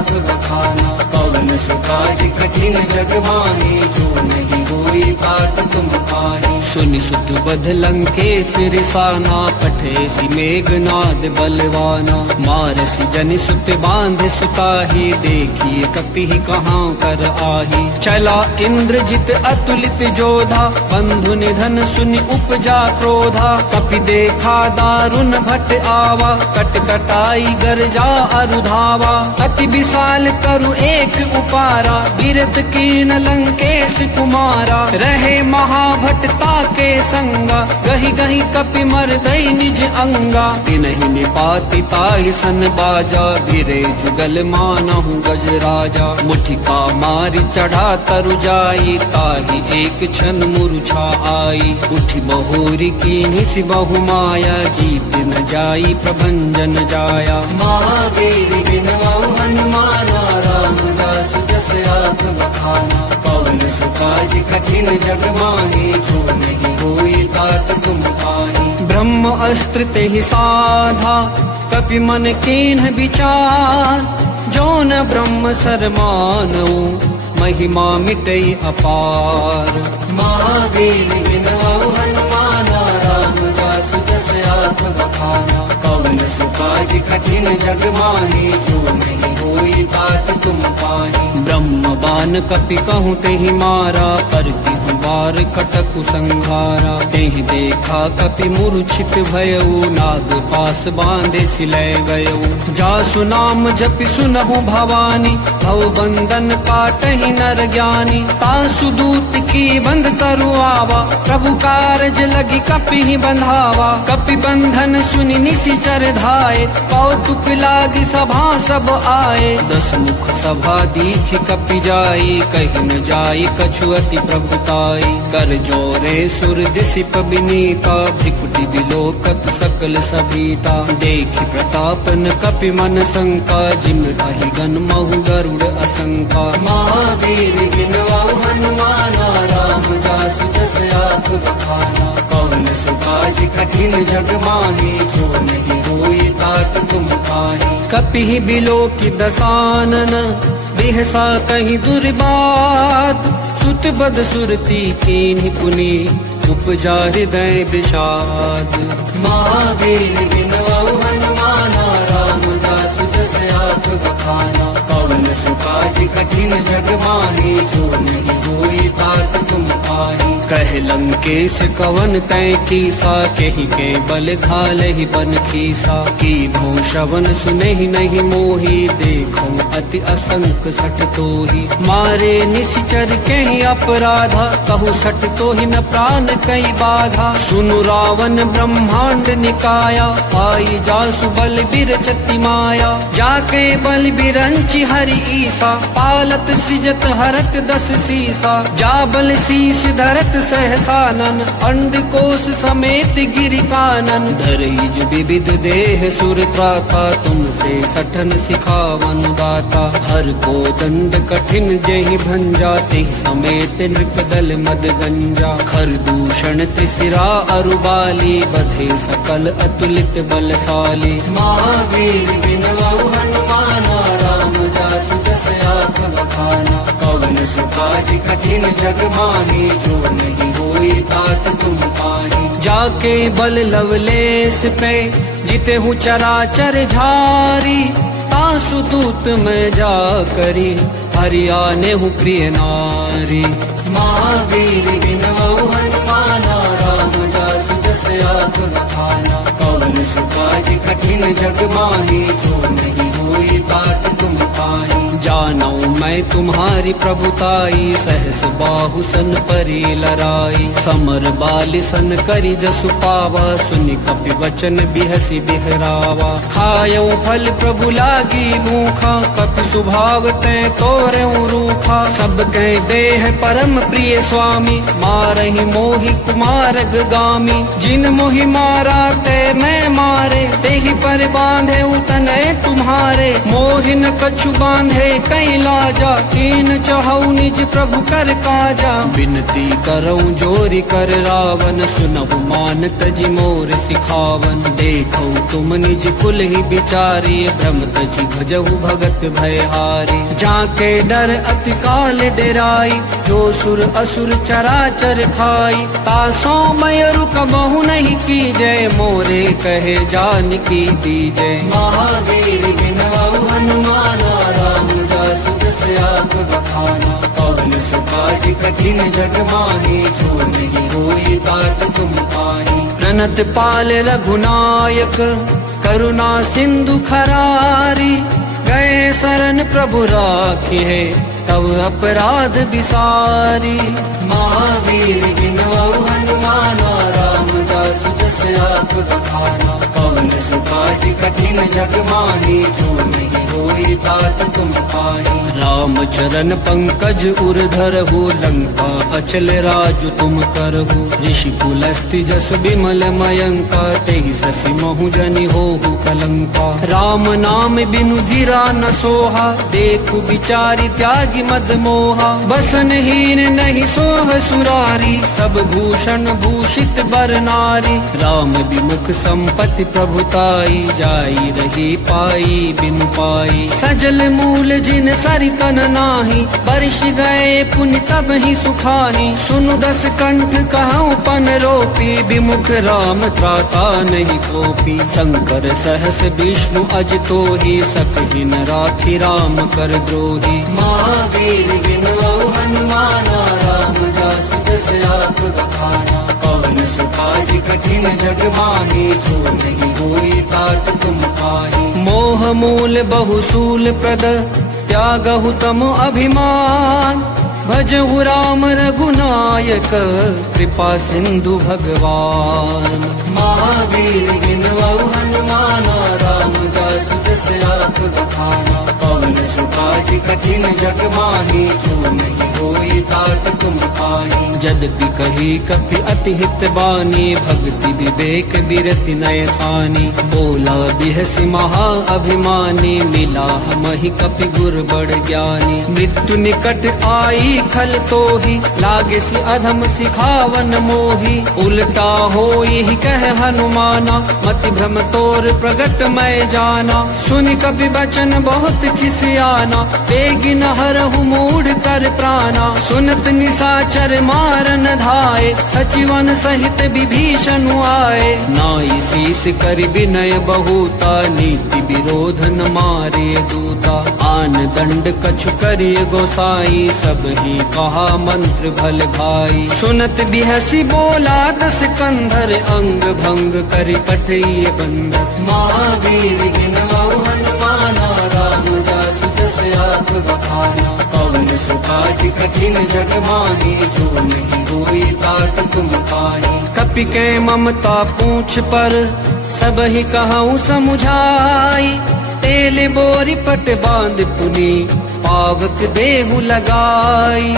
आँख बखाना। कवन सुकाज कठिन जग माही, जो नहीं होई बात तुम पाही। सुनि सुत बध लंकेश रिसाना, पठेसी मेघनाद बलवाना। मारसी जनि सुत बांध सुताही, देखिए कपि कहाँ कर आही। चला इंद्रजित अतुलित जोधा, बंधु निधन सुनि उपजा क्रोधा। कपि देखा दारुण भट आवा, कट कटाई गरजा अरुधावा। अति विशाल करु एक उपारा, बिरत कीन लंकेश कुमारा। रहे महाभटता के संगा, गही गही कपि मरदई निज अंगा। तिनहि निपाति ताहि सन बाजा, भिरे जुगल मानहु गजराजा। मुठिका मारि चढ़ा तरु जाई, ताहि एक क्षण मूर्छा आई। उठि बहोरी कीन्हि सि बहु माया, जीत न जाई प्रभंजन जाया। महावीर बिनवाऊ हनुमाना, रामदास जस आँख बखाना। कवन सुकाज कठिन जग माही, जो नहीं होई बात तुम पाही। ब्रह्म अस्त्र तेहि साधा, कपि मन कीन्ह विचार। जो न ब्रह्म सर मानऊ, महिमा मिटई अपार। महावीर बिनवाऊ हनुमाना, रामदास जस आँख बखाना। कवन सुकाज कठिन जग माही, जो नहीं होई बात तुम पाही। ब्रह्म बान कपि कहूँ तेहि मारा, पर तिहु बार कटकु संघारा। तेहि देखा कपि मूर्छित भयऊ, नाग पास बांधे सिलय गयऊ। जासु नाम जपि सुनहु भवानी, भव बंधन काटहि नर ज्ञानी। तासु दूत की बंद करु आवा, प्रभु कारज लगी कपि ही बंधावा। कपि बंधन सुनि निशिचर धाये, कौतुक लागी सभा सब आए। दस मुख सभा दीख कपि जाई, कहि न जाई कछु अति प्रभुताई। कर जोरे सुर दिसिप बिनीता, भ्रिकुटि बिलोकत सकल सभीता। देखि प्रतापन कपि मन शंका, जिम कहि गन महु गरुड़ असंका। महावीर बिनवाऊ हनुमाना, रामदास जस आँख बखाना। कवन सुकाज कठिन जग माही, जो नहीं होई बात तुम पाही। कपि बिलोकि दसानन, बिहसा कहि दुर्बात। सुत बद सुरती कीन्हि पुनि, उपजा हृदय विषाद। महावीर बिनवाऊ हनुमाना, रामदास जस आँख बखाना। कवन सुकाज कठिन जग माही, जो नहीं होई बात तुम पाही। कह लंकेश कवन तय कीसा, केहि के बल घालहि बन खीसा। की भौ श्रवण सुनहि नहीं मोही, देखो अति असंक सठ तोहि। मारे निशिचर केहि अपराधा, कहु सठ तोहि न प्राण कई बाधा। सुनु रावण ब्रह्मांड निकाया, आई जासु बल बिरचति माया। जाके बल बिरंचि हरि ईसा, पालत सृजत हरत दस सीसा। जा बल शीश धरत सहसानन, अंड कोश समेत गिरि कानन। धरईज विविध देह सुर त्राता, तुमसे सठन सिखावन दाता। हर को दंड कठिन जेहि भंजा, तेहि समेत नृपदल मद गंजा। खर दूषण त्रिशिरा अरुबाली, बधे सकल अतुलित बलशाली। महावीर बिनवाऊ हनुमाना, रामदास जस आँख बखाना। कवन सुकाज कठिन जग माही, जो नहीं होई बात तुम पाही। जाके बल लवलेश पे, जिते हूँ चराचर झारी। तासु दूत में जा करी, हरियाने हूँ प्रिय नारी। महावीर बिनवाऊ हनुमाना, रामदास जस आँख बखाना। कवन सुकाज कठिन जग माही, जो नहीं होई बात तुम पाही। जानौ मैं तुम्हारी प्रभुताई, सहस बाहु सन परी लराई। समर बाल सन करी जसु पावा, सुनि कपि वचन बिहसी बिहरावा। खायौ फल प्रभु लागी भूखा, कपि सुभाव तै तोरऊ रूखा। सब कै देह परम प्रिय स्वामी, मारहि मोहि कुमारग गामी। जिन मोहि मारा ते मैं मारे, तेहि पर बांधे तनय तुम्हारे। मोहि न कछु बांधे कई लाजा, कीन चहु निज प्रभु कर काजा। बिनती करऊं जोरी कर रावण, सुनहु मान तजी मोर सिखावन। देखऊ तुम निज कुल ही बिचारी, भ्रम तजी भजहु भगत भयहारी। जाके डर अति काल डेराई, जो सुर असुर चराचर खाई। तासों मयरु कबहु नहीं की जय, मोरे कहे जान की दीजय। महावीर बिनवाऊ हनुमाना, राम जासु जस आग बखाना। पवन सुकाज कठिन जग माही, जो नहीं होई तात तुम पाही। प्रणत पाल रघुनायक, करुणा सिंधु खरारी। गए शरण प्रभु राखी है, तब अपराध बिसारी। महावीर बिनवाऊ हनुमाना, राम जासु जस आग बखाना। पवन सुकाज कठिन जग माही, जो नहीं होई तात तुम पाही। राम चरण पंकज उर धरहु, लंका अचल राजु तुम करहु। ऋषि पुलस्ति जस बिमल मयंका, तेहि ससि महु जनि होहु कलंका। राम नाम बिनु गिरा न सोहा, देखु बिचारी त्यागी मद मोहा। बसन हीन नहीं सोह सुरारी, सब भूषण भूषित बर नारी। राम विमुख संपत्ति प्रभुताई, जाई रही पाई बिनु पाई। सजल मूल जिन सरितन नाही, बरिश गए पुनि तब ही सुखाही। सुनु दस कंठ कहूँ पन रोपी, विमुख राम त्राता नहीं कोपी। शंकर सहस विष्णु अज तोहि, सकहि न राखी राम कर द्रोही। महावीर बिनवाऊ हनुमाना, राम जासु जस आग बखाना। पवन सुकाज कठिन जग माही, जो नहीं होई तात तुम पाही। मोह मूल बहुसूल प्रद, त्यागहु तम अभिमान। भजहु राम रघुनायक, कृपा सिंधु भगवान। महावीर बिनवाऊ हनुमाना, राम जासु जस आग बखाना। पवन सुकाज कठिन जग माही, जो नहीं होई तात तुम पाही। यद्यपि कही कपि अति हित बानी, भक्ति विवेक बिरति नय सानी। बोला बिहसि महा अभिमानी, मिला हमहि कपि गुर बड़ ज्ञानी। मृत्यु निकट आई खल तोहि, लागे सि अधम सिखावन मोहि। उल्टा होई कह हनुमाना, मति भ्रम तोर प्रगट मैं जाना। सुनि कपि बचन बहुत खिसियाना, बेगी न हरहु मूढ़ कर प्राणा। सुनत निशाचर मारन धाये, सचिवन सहित विभीषण आए। नाई शीस कर विनय बहुता, नीति विरोध न मारे दूता। आन दंड कछु करिय गोसाई, सब ही कहा मंत्र भल भाई। सुनत बिहसी बोला दस कंधर, अंग भंग कर कठिय बंधर। महावीर बिनवाऊ हनुमाना, राम जासु जस आग बखाना। पवन सुकाज कठिन जग माही, जो नहीं होई तात तुम पाही। कपि के ममता पूछ पर, सब ही कहूँ समुझाई। तेल बोरी पट बांध पुनी, पावक देहु लगाई।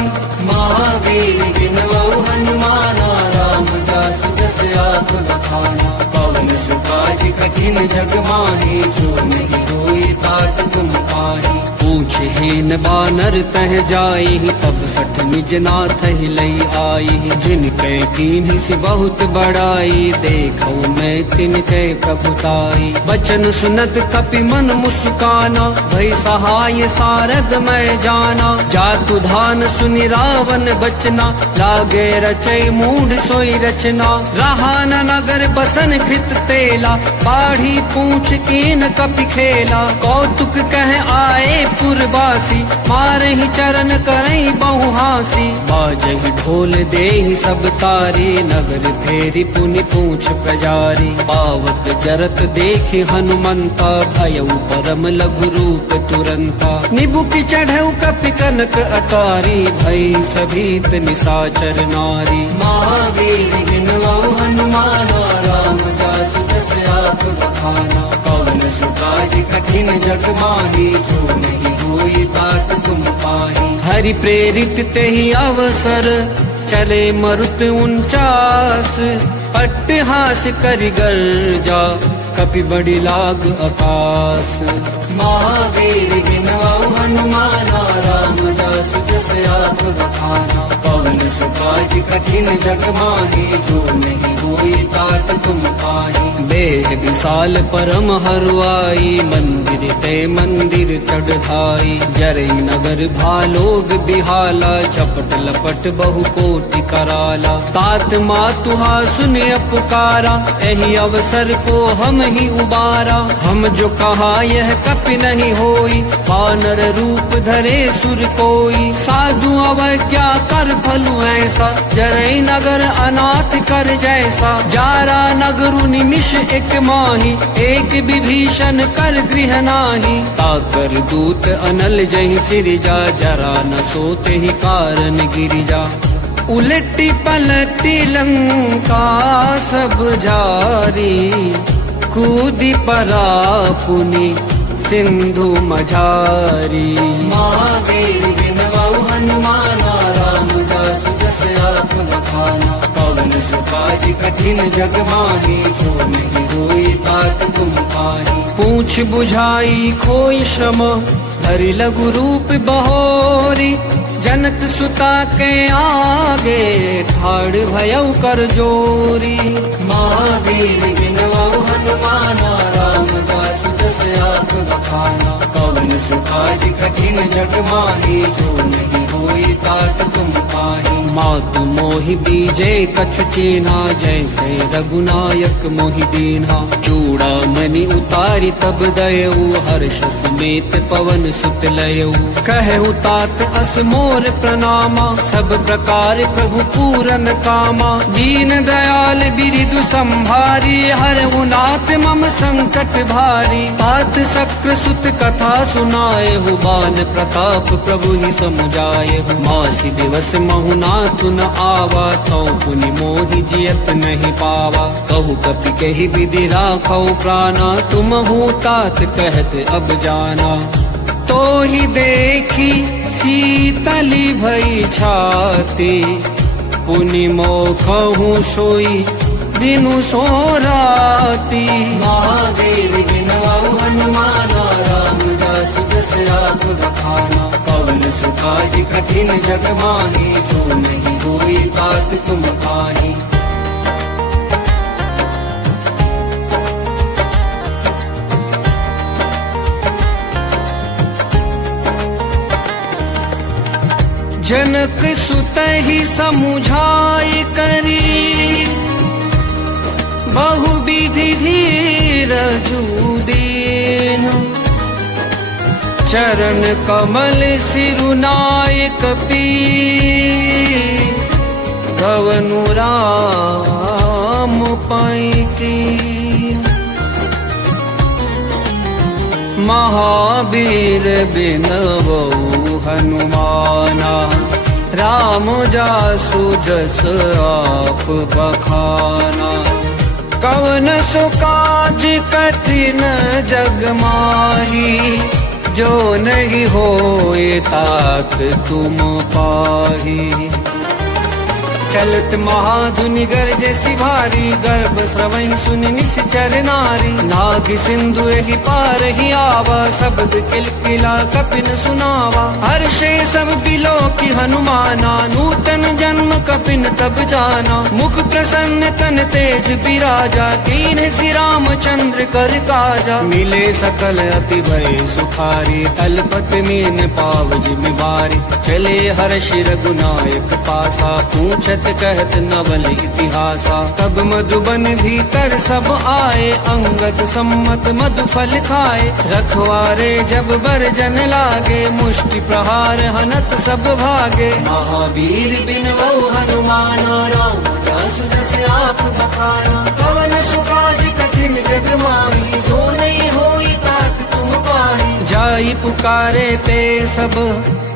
महावीर बिनवाऊ हनुमाना, राम जासु जस आग बखाना। पवन सुकाज कठिन जग माही, जो नहीं होई तात तुम पाही। पूछ हीन बानर तह जाई, तब सठ निज नाथ ही लई आई। जिनके कीन्ही से बहुत बड़ाई, देखऊ मैं तिनके प्रभुताई। बचन सुनत कपि मन मुस्काना, भई सहाय सारद मैं जाना। जातु धान सुनि रावण बचना, लागे रचय मूढ़ सोई रचना। रहा न नगर बसन घृत तेला, बाढ़ी पूछ कीन कपि खेला। कौतुक कह आए पुरवासी, मारहि चरण करई बहुहासी। बाजहि ढोल देहि सब तारी, नगर फेरी पुनि पूछ प्रजारी। पावक जरत देखि हनुमंता, भयउ परम लघु रूप तुरंता। निबुकि चढ़ऊ कपि कनक अटारी, भई सभीत निशाचर नारी। महावीर बिनवाऊ हनुमाना, राम जासु जस आग बखाना। पवन सुकाज कठिन जग माही, जो नहीं होई तात तुम पाही। हरि प्रेरित तेहि अवसर, चले मरुत 49। पट्टहास करि गर्जा, कपि बड़ी लाग आकाश। महावीर बिनवाऊ हनुमाना, राम जासु जस आप बखाना। पवन सुकाज कठिन जग माही, जो नहीं होई तात तुम पाही। देह विशाल परम हरुआई, मंदिर ते मंदिर चढ़ाई। जरई नगर भालोग बिहाला, झपट लपट बहु कोटि कराला। तात मातुहा सुने पुकारा, यही अवसर को हम ही उबारा। हम जो कहा यह कपि नहीं होई, वानर रूप धरे सुर कोई। साधु अवज्ञा कर फलु ऐसा, जरई नगर अनाथ कर जैसा। जारा नगरु निमिष एक माही, एक विभीषण कर गृह नाही। ताकर दूत अनल जहि सिरिजा, जरा न सोते ही कारण गिरिजा। उलटी पलटी लंका सब जारी, कूदी परा पुनि सिंधु मझारी। महावीर बिनवाऊ हनुमाना, राम जासु जस आप बखाना। पवन सुकाज कठिन जग माही, जो नहीं होई तात तुम पाही। पूछ बुझाई खोई श्रम, हरि लघु रूप बहोरी। जनक सुता के आगे, ठाड़ भयउ कर जोरी। महावीर बिनवाऊ हनुमाना, राम जासु जस आप बखाना। पवन सुकाज कठिन जग माही, जो नहीं होई तात तुम पाही। मातु मोहि बीजे कछु चीन्हा, जैसे रघुनायक मोहि दीन्हा। चूड़ा मणि उतारी तब दयऊ, हर्ष समेत पवन सुत लयऊ। कहु तात अस मोर प्रणामा, सब प्रकार प्रभु पूरन कामा। दीन दयाल बिरिदु संभारी, हरऊ नाथ मम संकट भारी। तात शक्र सुत कथा सुनाएहु, बान प्रताप प्रभु ही समुझाएहु। मासी दिवस महु नाथ न आवा, तो पुनि मोहि जियत नहीं पावा। कहु कपि कही विधि राखौ प्राणा, तुम हूँ तात कहत अब जाना। तो ही देखी शीतली भई छाती, पुनि मोखहु सोई दिनु सो राती। महावीर बिनवाऊ हनुमाना, राम जासु जस आप बखाना। पवन सुकाज कठिन जग माही, जो नहीं होई तात तुम पाही। जनक सुत ही समुझाई करी, बहु विधि धीरजु दीन। चरण कमल सिरुनायक पी, गवनु राम पाई की। महावीर बिनवऊ हनुमाना, राम जासु जस आप बखाना। कवन सो काज कठिन जग माही, जो नहीं होए तात तुम पाही। चलत महाधुनि गरजे सिभारी, गर्भ श्रवण सुनि निश्चर नारी। नाग सिंधु एहि पार ही आवा, शब्द किलकिला कपिन सुनावा। हर्षे सब बिलो की हनुमाना, नूतन जन्म कपिन तब जाना। मुख प्रसन्न तन तेज बिराजा, कीन्ह श्री रामचंद्र कर काजा। मिले सकल अति भय सुखारी, तलपत मीन पाव जिमि बारी। चले हर्ष रघुनायक पासा, पूछत कहत नवल इतिहासा। तब मधुबन भीतर सब आए, अंगद सम्मत मधु फल खाए। रखवारे जब बरजन लागे, मुष्टि प्रहार हनत सब भागे। महावीर बिनवऊ हनुमाना, राम जासु जस आप बखाना। कवन सुकाज कठिन जग माही, जो नहीं होई तात तुम पाही। जाई पुकारे ते सब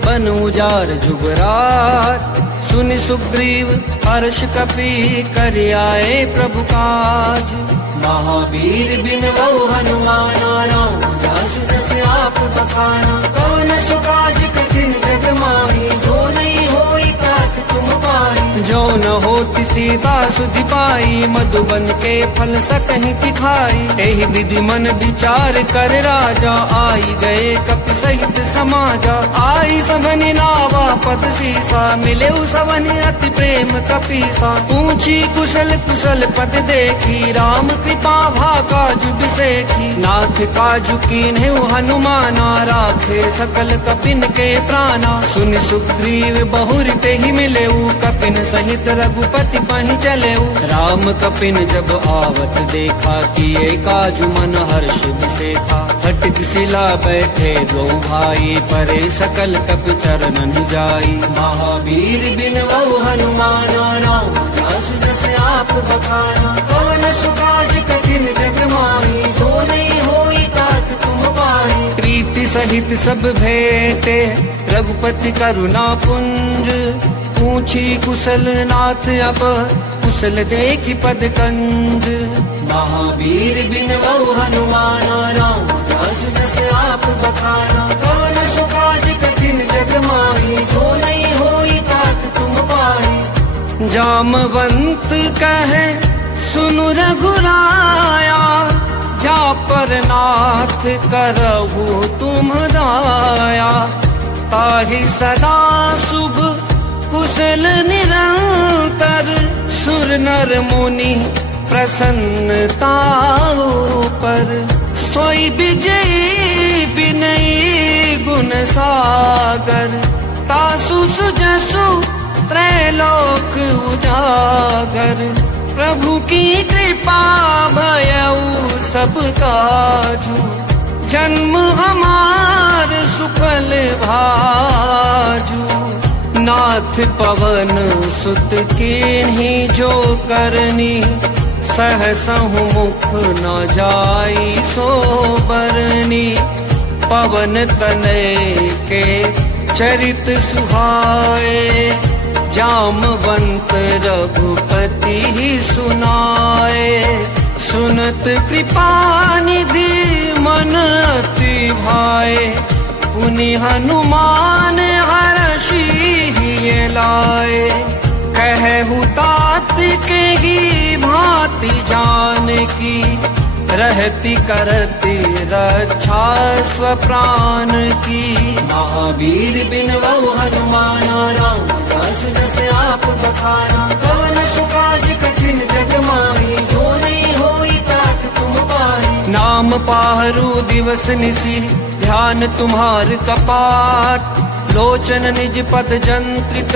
बन उजार जुबरार। सुनि सुग्रीव हर्ष कपि कर आए प्रभु काज। महावीर बिनवऊ हनुमाना, राम जासु जस आप बखाना। कवन सुकाज कठिन जग माही, जो नहीं होई तात तुम पाही। जो न होति सीता सुधि पाई, मधुबन के फल सकहि दिखाई। एहि विधि मन विचार कर राजा, आई गए कपि सहित समाजा। आई सबनि नावा पद सीसा, मिले सबनि अति प्रेम कपीसा। पूछी कुशल कुशल पद देखी, राम कृपा भा काजु बिसेखी। नाथ काजु कीन्हे हनुमाना, राखे सकल कपिन के प्राणा। सुनि सुग्रीव बहुरि तेहि मिलेऊ, कपिन सहित रघुपति पहि चलेऊ। राम कपिन जब आवत देखा, किए काजु मन हर्ष बिसेखा। फटक शिला बैठे दो भाई, परे सकल कपि चरणन जाई। महावीर बिनवऊ हनुमाना, राम जासु जस आप बखाना। कवन सुकाज कठिन जग माही, जो नहीं होई तात तुम पाही। प्रीति सहित सब भेंटे, रघुपति करुणा पुंज। पूछी कुशल नाथ अब, कुशल देखि पद कंज। महावीर बिनवऊ हनुमाना, राम जासु जस आप बखाना। कवन सुकाज कठिन जग माही, जो नहीं होई तात तुम पाही। जामवंत कहे सुनु रघुराया, जा पर नाथ करहु तुम दाया। ताहि सदा शुभ कुशल निरंतर, सुर नर मुनि प्रसन्नता पर। सोई विजयी विनयी गुण सागर, तासु सुजसु त्रैलोक उजागर। प्रभु की कृपा भयऊ सब काजू, जन्म हमार सुफल भाजू। नाथ पवन सुत कीन्ही जो करनी, सहसहु मुख न जाई सो बरनी। पवन तनय के चरित सुहाए, जामवंत रघुपति ही सुनाए। सुनत कृपा निधि मन अति भाए, पुनि हनुमान हर्षि हिय लाए। कहु तात के ही भांति जानकी, रहती करती रक्षा स्वप्राण की। महावीर बिनवऊ हनुमाना, राम जासु जस आप बखाना। कवन सुकाज कठिन जग माही, जो नहीं होई तात तुम पाही। नाम पाहरु दिवस निसी, ध्यान तुम्हार कपाट। लोचन निज पद जंत्रित,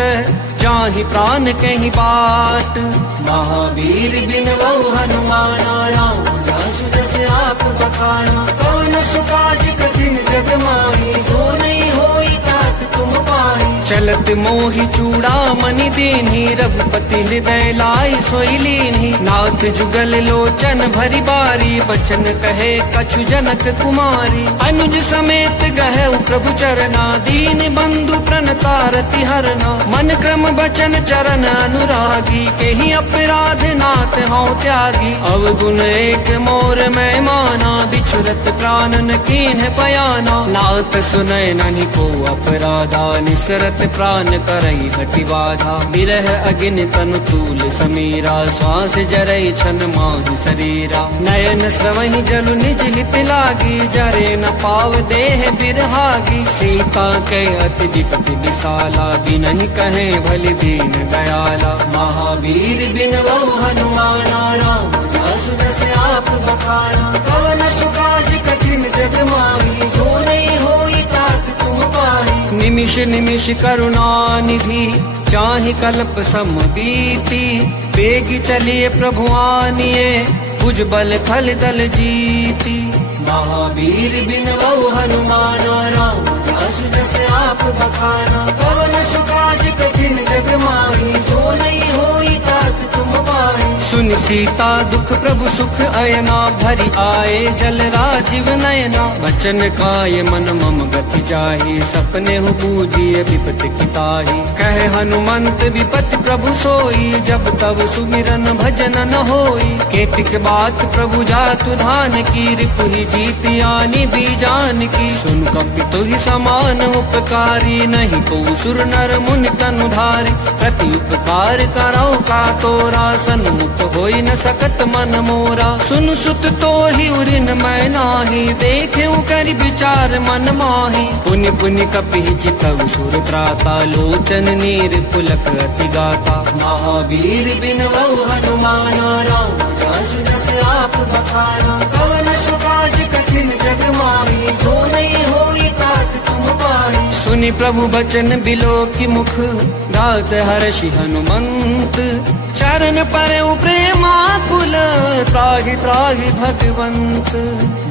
जाहि प्राण कहि बाट। महावीर बिनवऊ हनुमाना, राम जासु जस आप बखाना। कवन सुकाज कठिन जग माही, जो नहीं होई तात तुम पाही। चलत मोहि चूड़ामणि दीन्ही, रघुपति हृदय लाई सोई लीन्ही। नाथ जुगल लोचन भरी बारी, बचन कहे कछु जनक कुमारी। अनुज समेत गहु प्रभु चरना, दीन बंधु प्रणतारति हरना। मन क्रम बचन चरण अनुरागी, केहि अपराध नाथ हौं त्यागी। अवगुण एक मोर मैं माना, बिछुरत प्राण न कीन्ह पयाना। नाथ सुनय ननि को अपराधा, निसरत प्राण करई हटि बाधा। बिरह अगिन तनु तूल समीरा, श्वास जरई छन माहि शरीरा। नयन स्रवहि जलु निज हित लागी, जरे न पाव देह बिरहागी। सीता के अति विपति विशाला, बिनहि कहे भलि दीन दयाला। महावीर बिनवऊ हनुमाना, राम जासु जस आप बखाना। कवन सुकाज कठिन जग माही, जो नहीं होई तात तुम पाही। निमिष निमिष करुणा निधि, चाहि कल्प सम बीती। बेगी चलिए प्रभु आनिए, भुजबल खल दल जीती। महावीर बिनवऊ हनुमाना, राम जासु जस आप बखाना। कवन सुकाज कठिन जग माही, जो नहीं होई तात तुम पाही। सुन सुन सीता दुख प्रभु सुख अयना, भरी आए जल राजीव नयना। बचन काय मन मम गति जाहि, सपने हु बूझिए विपत्ति किताहि। कहे हनुमंत विपत्ति प्रभु सोई, जब तब सुमिरन भजन न होई। केतिक बात प्रभु जातु धान की, रिपुहि जीत आनी बीजान की। सुन कपितु ही समान उपकारी, नहीं को सुर नर मुनि तनुधारी। प्रति उपकार करौ का तोरा, सन्मुख होई न सकत मन मोरा। सुन सुत तो ही उरिन मैं नाही, देखेउ करि विचार मन माही। पुनि पुनि कपिहि चितउ सुर त्राता, लोचन नीर पुलक अति गाता। महावीर बिनवउ हनुमाना, राम जासु जस आप बखाना। कवन सुकाज कठिन जग माही, जो नहीं होई तात तुम पाही। सुनि प्रभु बचन बिलो की मुख, गात हर्षि हनुमंत। चरण परउ प्रेमाकुल, त्राहि त्राहि भगवंत।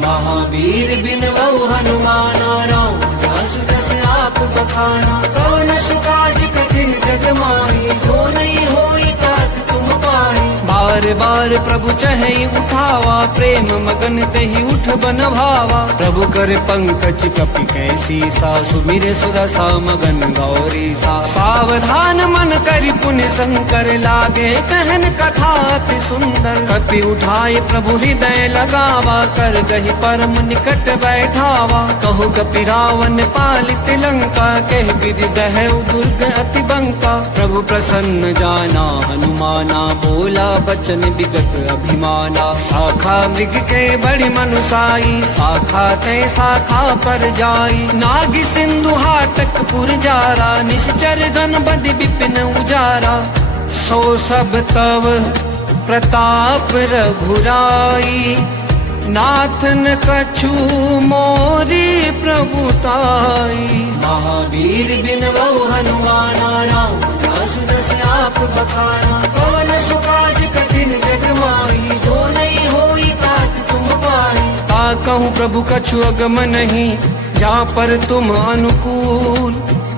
महावीर बिनवउ हनुमाना, राम जासु जस आप बखाना। कवन सुकाज कठिन जग माही, जो नहीं होई तात तुम पाही। बार बार प्रभु चहै उठावा, प्रेम मगन तेहि उठ बन भावा। प्रभु कर पंकज कपि कैसी सा, सुमिरे सुरसा मगन गौरी सा। सावधान मन करि पुनि शंकर, लागे कहन कथा अति सुंदर। कपि उठाए प्रभु हृदय लगावा, कर गहि परम निकट बैठावा। कहु कपि रावण पालित लंका, कह विधि दहउ दुर्ग अति बंका। प्रभु प्रसन्न जाना हनुमाना, बोला बचन विगत अभिमाना। शाखा मृग के बड़ी मनुसाई, शाखा तय शाखा पर जाई। नाग सिंधु हाटक पुर जारा, निश्चर गण बदि विपिन उजारा। सो सब तव प्रताप रघुराई, नाथन कछु मोरी प्रभुताई। महावीर बिनवउ हनुमाना, राम जासु जस आप बखाना। कवन सुकाज कठिन जग माही, जो नहीं होई तात तुम पाही। कहूँ प्रभु कछु अगम नहीं, जा पर तुम अनुकूल।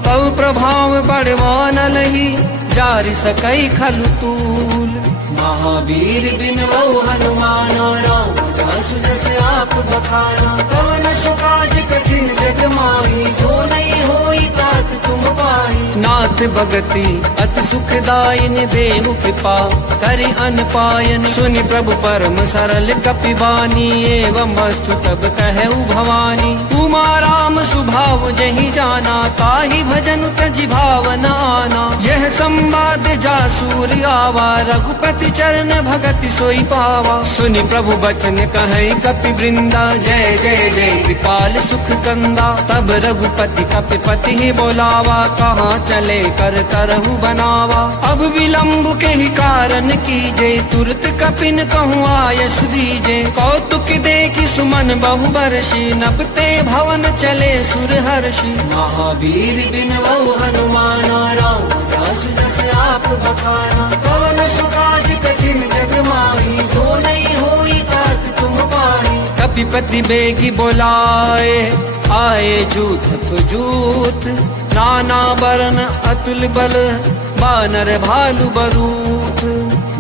तव प्रभाव बढ़वान लही, जारि सकई खलु तूल। महावीर बिनवउ हनुमाना, राम जासु जस आप बखाना। कवन सुकाज कठिन जग माही, जो नहीं होई तात तुम पाही। नाथ भगति अति सुखदायिन, देहु कृपा करि अनपायन। सुनि प्रभु परम सरल कपि बानी, एवं वस्तु तब कहउ भवानी। उमा राम सुभाव जहि जाना, ताहि भजन तजि भावना आना। यह संवाद जासूर आवा, रघुपति चरण भगति सोई पावा। सुनि प्रभु बचन कहै कपि वृंदा, जय जय जय कृपाल सुख कंदा। तब रघुपति कपि पति ही बोलावा, कहाँ चले कर करहु बनावा। अब विलम्ब के ही कारण कीजे, तुरत कपिन कहूँ आय सुदीजे। कौतुक देखि सुमन बहु बरसी, नबते भवन चले सुर हर्षि। महावीर बिनवउ हनुमाना, राम जासु जस आप बखाना। कवन सुकाज कठिन जग माही, जो नहीं होई तात तुम पाही। कपिपति बेगी बोलाए, आए जूथ जूथ। नाना बरन अतुल बल, बानर भालु बरूथ।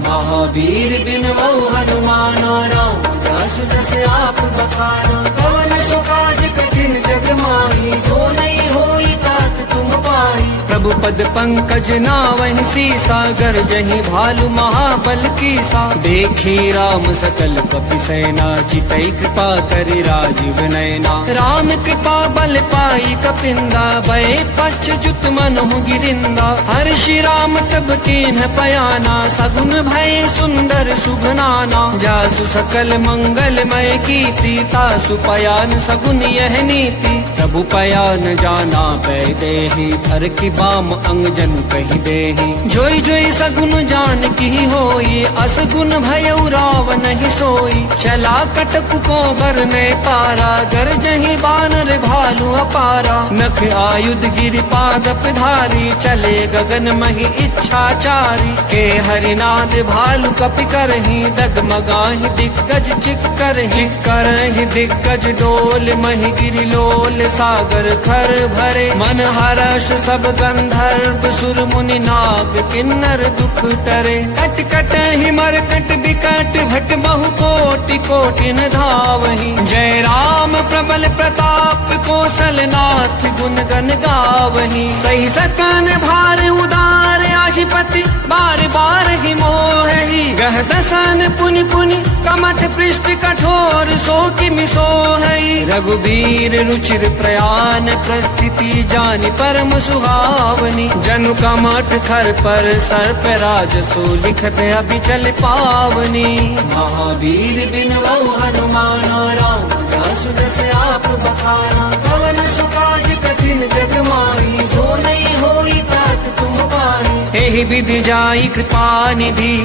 महावीर बिनवउ हनुमाना, राम जासु जस आप बखाना। कवन सुकाज कठिन जग माही, जो नहीं होई तात तुम पाही। प्रभु पद पंकज नावहि सीसा, गरजहि भालु महाबल कीसा। देखी राम सकल कपि सेना, चितई कृपा करि राजीव नयना। राम कृपा बल पाई कपिंदा, भय पछ जुत मनहु गिरिंदा। हर्षि राम तब कीन्ह पयाना, सगुन भय सुंदर शुभ नाना। जासु सकल मंगलमय कीर्ति, तासु पयान सगुन यह नीति। प्रभु पयान जाना पै देहि, धर की बाम अंग जन कहि देहि। जोई जोई सगुन जान की होई, असगुन भयउ रावण ही सोई। चला कटक को बरने पारा, गरजहि बानर भालु अपारा। नख आयुध गिरि पादप धारी, चले गगन महि इच्छाचारी। के हरिनाद भालु कपि करहि, डगमगाहि दिग्गज चिक करहि। करहि दिग्गज डोल, महि गिरि लोल। सागर खर भरे, मन हर्ष सब गंधर्व सुर मुनि नाग किन्नर दुख टरे। कट कट ही मरकट बिकट भट बहु कोटि कोटि न धावहि। जय राम प्रबल प्रताप कौशलनाथ गुण गण गावहि। सही सकन भार उदार अधिपति बार बार ही मोहि। गह दसन पुनि पुनि कमठ पृष्ठ कठोर सो किमि सोहई। रघुबीर रुचिर प्रयान प्रस्थिति जानि परम सुहावनी। जनु कमठ खर पर सर्प राज सो लिखत अभिचल पावनी। महावीर बिन हनुमान राम दासु दस आप बखाना। कवन सुकाज कठिन जग माही जो नहीं होई तात तुम पाही। एहि विधि जाई कृपा निधि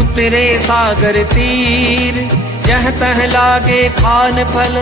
उतरे सागर तीर। जह तह लागे खान फल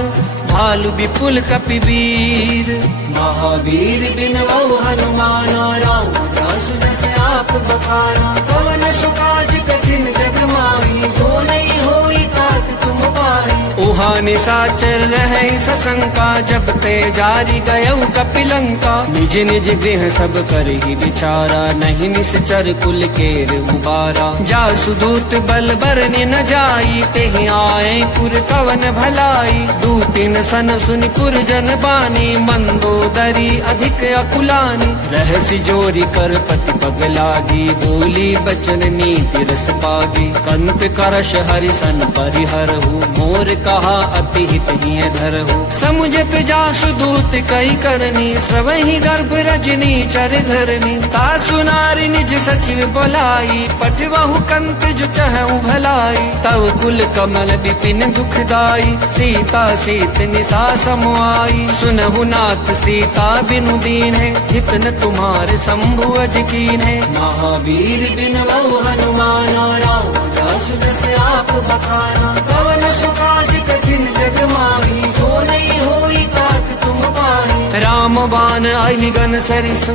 भालु विपुल कपिवीर। महावीर बिन हनुमान राम दासु दस आप बखाना। कवन सुकाज कठिन जग माही जो नहीं होई तात तुम पाही। उहा निशाचर रहे सशंका जब ते जारी गयऊ कपिलंका। निज निज गृह सब कर ही विचारा नहीं निश्चर कुल केर उबारा। जासु दूत बल बरनि न जाई तेहि आए पुर कवन भलाई। दूतिन सन सुनि पुर जन बानी मंदोदरी अधिक अकुलानी। रहसि जोरी कर पति पग लागी बोली बचन नीति रस पागी। कंत करश हरिसन परिहरहु मोर कहा अति हित ही धरहु। समुझत जासु दूत कई करनी स्रवहि गर्भ रजनी चर धरनी। तासु नारी निज सचिव बोलाई पठवहु कंत जो चहु भलाई। तव कुल कमल विपिन दुखदाई सीता सीत निसा समुआई। सुनहु नाथ सीता बिनु दीन है हित न तुम्हारे शंभु अज कीन है। महावीर बिन हनुमान राम दासु दस आप बखाना। कवन सुकाज कठिन जग माही जो नहीं होई तात तुम पाही। राम बाण आहि गन सरिस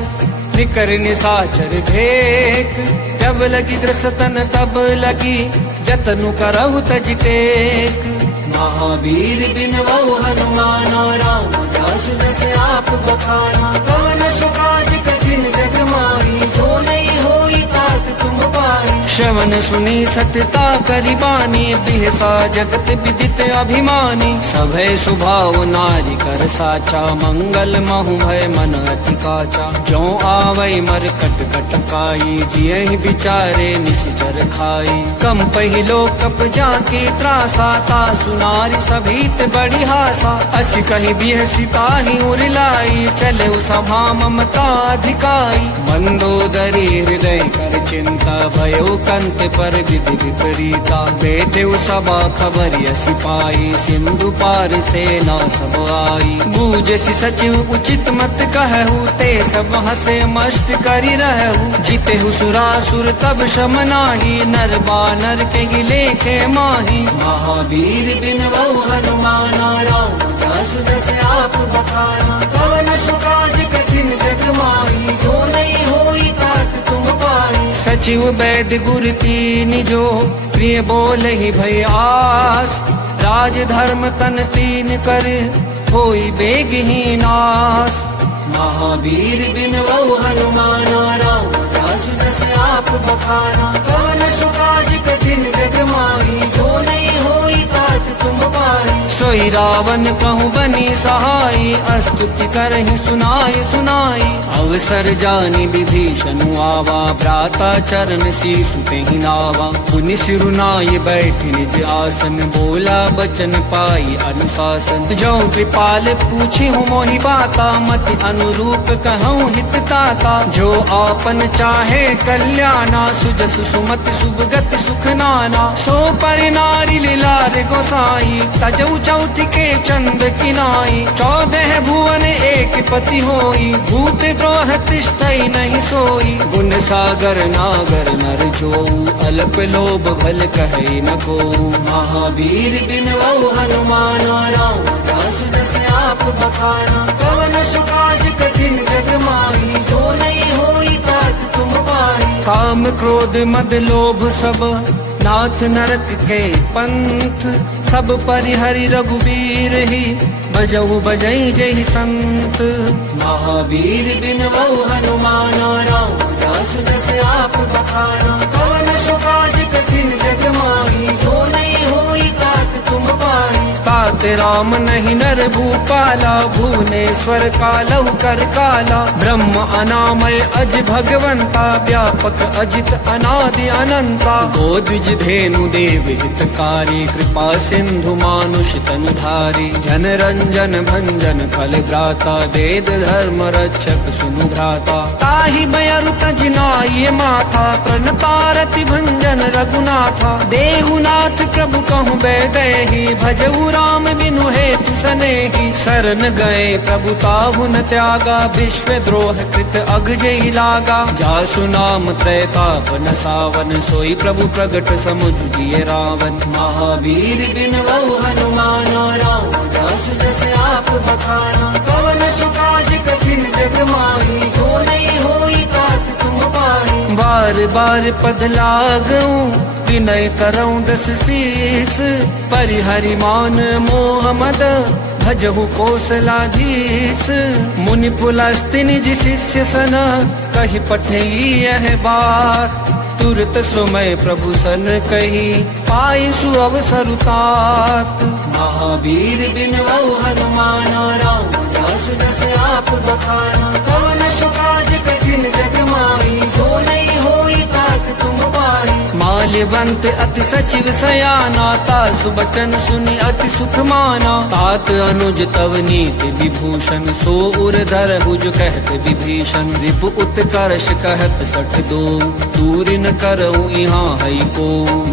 निकर निशाचर भेक। जब लगी दृसतन तब लगी जतनु करहु तज टेक। महावीर बिन हनुमान राम दासु दस आप बखाना। कवन सुकाज कठिन जग माही जो नहीं होई तात तुम पाही। श्रवण सुनी सतता करिबानी बिहसा जगत विदित अभिमानी। सभय सुभाव नारी कर साचा मंगल महु भय मन अति काचा। जो आवै मर कट कट काई जियहि विचारे निश्चर खाई। कम पहिलो कप जाके त्रासा ता सुनारी सभीत बड़ी हासा। अस कहीं बिहसिता ही उरलाई चले सभा ममता अधिकाई। मंदोदरी हृदय कर चिंता भयो कंत पर विधि विपरीता। बैठे सभा खबर यसी पाई सिंधु पार सेना सब आई। बूझसी सचिव उचित मत कहु ते सब हसे मस्त करी रहु। जीते सुरासुर तब शम नाही नर बानर के ही लेखे माही। महावीर बिन हनुमान राम दासु दस आप बखाना। कवन सुकाज कठिन जग माही जो नहीं होई तात तुम पाही। सचिव वैद्य गुरु तीन जो प्रिय बोल ही भय आस। राज धर्म तन तीन कर होई बेग ही नास। महावीर बिन हनुमान राम दासु दस आप बखाना। कवन सुकाज कठिन जग माही जो नहीं होई तात तुम पाही। सोई रावण कहूँ बनी सहाई स्तुति करहि सुनाई सुनाई। अवसर जानी विभीषण आवा भ्राता चरण शीशु तेहि नावा। पुनि सिरुनाई बैठ निज आसन बोला बचन पाई अनुशासन। जो कृपाल पूछी हूँ मोहि बाता मति अनुरूप कहूँ हित ताता। जो आपन चाहे कल्याणा सुजसु सुमति सुभगति सुख नाना। सो पर नारी लीलार गोसाई तजऊ चौथि के चंद किनाई। 14 भुवन एक पति होई भूत द्रोह तिष्ठई नहीं सोई। गुण सागर नागर नर जो अल्प लोभ भल कहे न को। महावीर बिन हनुमान राम दासु दस आप बखाना। कवन सुकाज कठिन जग माही जो नहीं होई तात तुम पाही। काम क्रोध मद लोभ सब नाथ नरक के पंथ। सब परिहरि रघुबीर ही भजहु बजई जय संत। महावीर बिन बहु हनुमाना, राम जासु जस आप बखाना। कवन सो काज कठिन जग माही, जो नहीं होई तात तुम पाही। तात राम नहीं नर भूपाला, भुवनेश्वर कालहु कर काला। ब्रह्म अनामय अज भगवंता, व्यापक अजित अनादि अनंता। गोद्विज धेनु देव हितकारी, कृपा सिंधु मानुष तनुधारी। जन रंजन भंजन फल भ्राता, वेद धर्म रक्षक सुनु भ्राता। ताहि बयरु तज नाय माथा, प्रणतारति भंजन रघुनाथा। देहुनाथ प्रभु कहूँ बैदेही, भजऊ राम बिनु हेतु सनेही। शरण गए प्रभु ताहु न त्यागा, विश्व द्रोह कृत अग जय लागा। जासु नाम त्रैतापन सावन, सोई प्रभु प्रगट समुझ दिए रावण। महावीर बिन बहु हनुमाना, राम जासु जस आप बखाना। कवन सो काज कठिन जग माही, जो नहीं होई तात तुम पाही। बार बार पद लागऊं, विनय करऊं दस शीस। परिहरि मान मोह मद, भजहु कौशलाधीश। मुनि पुलस्त्य निज शिष्य सन, कहि पठई यह बात। तुरत सुमय प्रभु सन कही, पाई सु अवसर तात। महावीर बिन बहु हनुमाना, राम जासु जस आप बखाना। कवन सो काज कठिन जग माही, जो नहीं होई तात तुम पाही। माल्यवंत अति सचिव सयाना, तासु बचन सुनि अति सुख माना। तात अनुज तव नीति विभूषण, सो उर धर भुज कहत विभीषण। रिपु उत्कर्ष कहत सठ दो, दूर न करऊ यहाँ है को।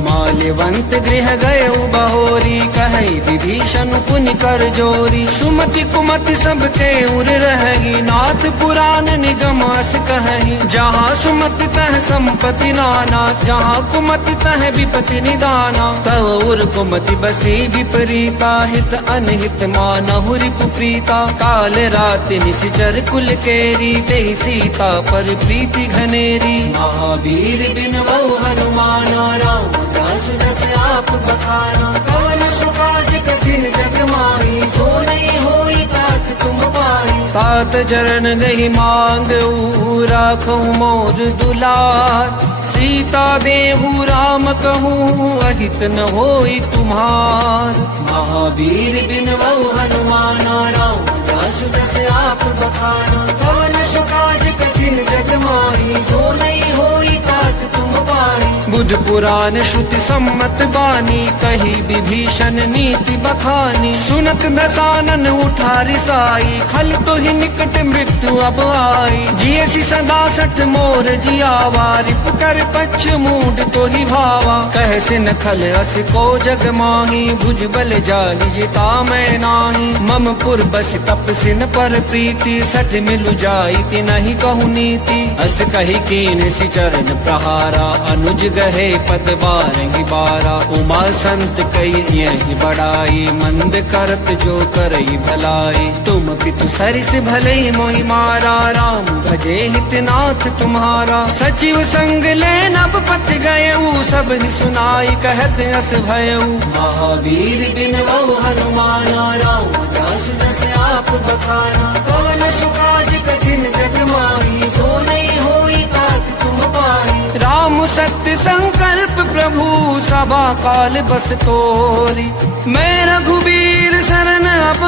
माल्यवंत गृह गए बहोरी, कहि विभीषण पुनि कर जोरी। सुमति कुमति सबके उर रही, नाथ पुराण निगम अस कहि। जहाँ सुमति तह संपत्ति नाना, जहाँ कुमति तह विपति निदाना। तव उर कुमति बसी विपरीता, हित अनहित मानहु रिपु प्रीता। काल राति निशिचर कुल केरी, तेहि सीता पर प्रीति घनेरी। महावीर बिन बहु हनुमाना, राम जासु जस आप बखाना। कवन सो काज कठिन जग माही, जो नहीं होई तात तुम पाही। तात चरण गही मांगऊ, राखऊ मोर दुलार। सीता देहु राम कहूँ, अहित न होई तुम्हार। महावीर बिन बहु हनुमाना, राम जासु जस आप बखाना। कवन सो काज कठिन जग माही, जो नहीं होई तात तुम पाही। बुध पुराण श्रुति सम्मत बानी, कही विभीषण नीति बखानी। सुनत दसानन उठा रिसाई, खल तो ही निकट मृत्यु अब आई। जियसि सदा सठ मोर जियावा, रिपु कर पक्ष मूड तो ही भावा। कह सिन खल अस को जग माही, भुज बल जाहि जिता मैं नाही। मम पुर बस तप सिन पर प्रीति, सठ मिलु जाई ति नहीं कहु नीति। अस कही कीन सि चरण प्रहारा, अनुज गहे पद बारहि बारा। उमा संत कई यही बड़ाई, मंद करत जो करई भलाई। तुम पितु सरिस भले मोहि मारा, राम भजे हितनाथ तुम्हारा। सचिव संग ले नब पथ गयऊ, सब ही सुनाई कहत अस भयऊ। महावीर बिन बहु हनुमाना, राम जासु जस आप बखाना। कवन सो काज कठिन जग माही, जो नहीं होई तात तुम पाही। राम सत्य संकल्प प्रभु, सभा काल बस तोरी। मैं रघुबीर शरण अब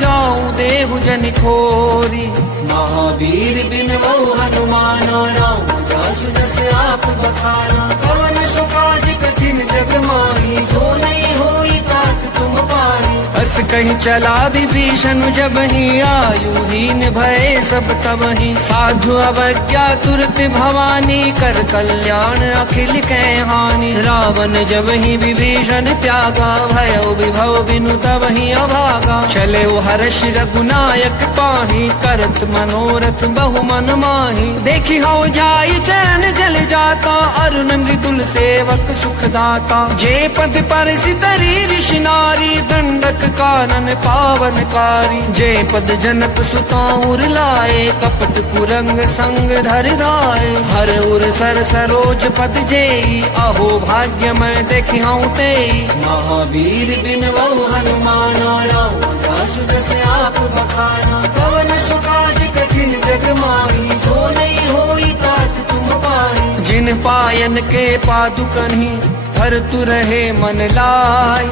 जाऊं, देहु जनि खोरी। महावीर बिन बहु हनुमाना, राम जासु जस आप बखाना। कवन सो काज कठिन जग माही, जो नहीं होई तात तुम पाही। अस कहीं चला विभीषण जब ही, आयुहीन भय सब तब ही। साधु अवज्ञा तुरत भवानी, कर कल्याण अखिल कै हानि। रावण जब ही विभीषण त्यागा, भय विभव बिनु तब ही अभागा। चले हर्ष रघुनायक पाही, करत मनोरथ बहु मन माही। देखी हो जाई चरण जल जाता, अरुण मृदुल सेवक सुखदाता। जे पद पर सितरी ऋषि नारी, दंडक कानन पावनकारी। जे पद जनक सुता उर लाए, कपट कुरंग संग धर धाए। हर उर सर सरोज पद जेई, अहो भाग्य मैं देखी हूँ तेई। महावीर बिन बहु हनुमाना, राम जासु जस आप बखाना। कवन सुकाज कठिन जग माही, जो नहीं होई तात तुम पाही। जिन पायन के पादुकन्हि हर तु रहे मन लाय,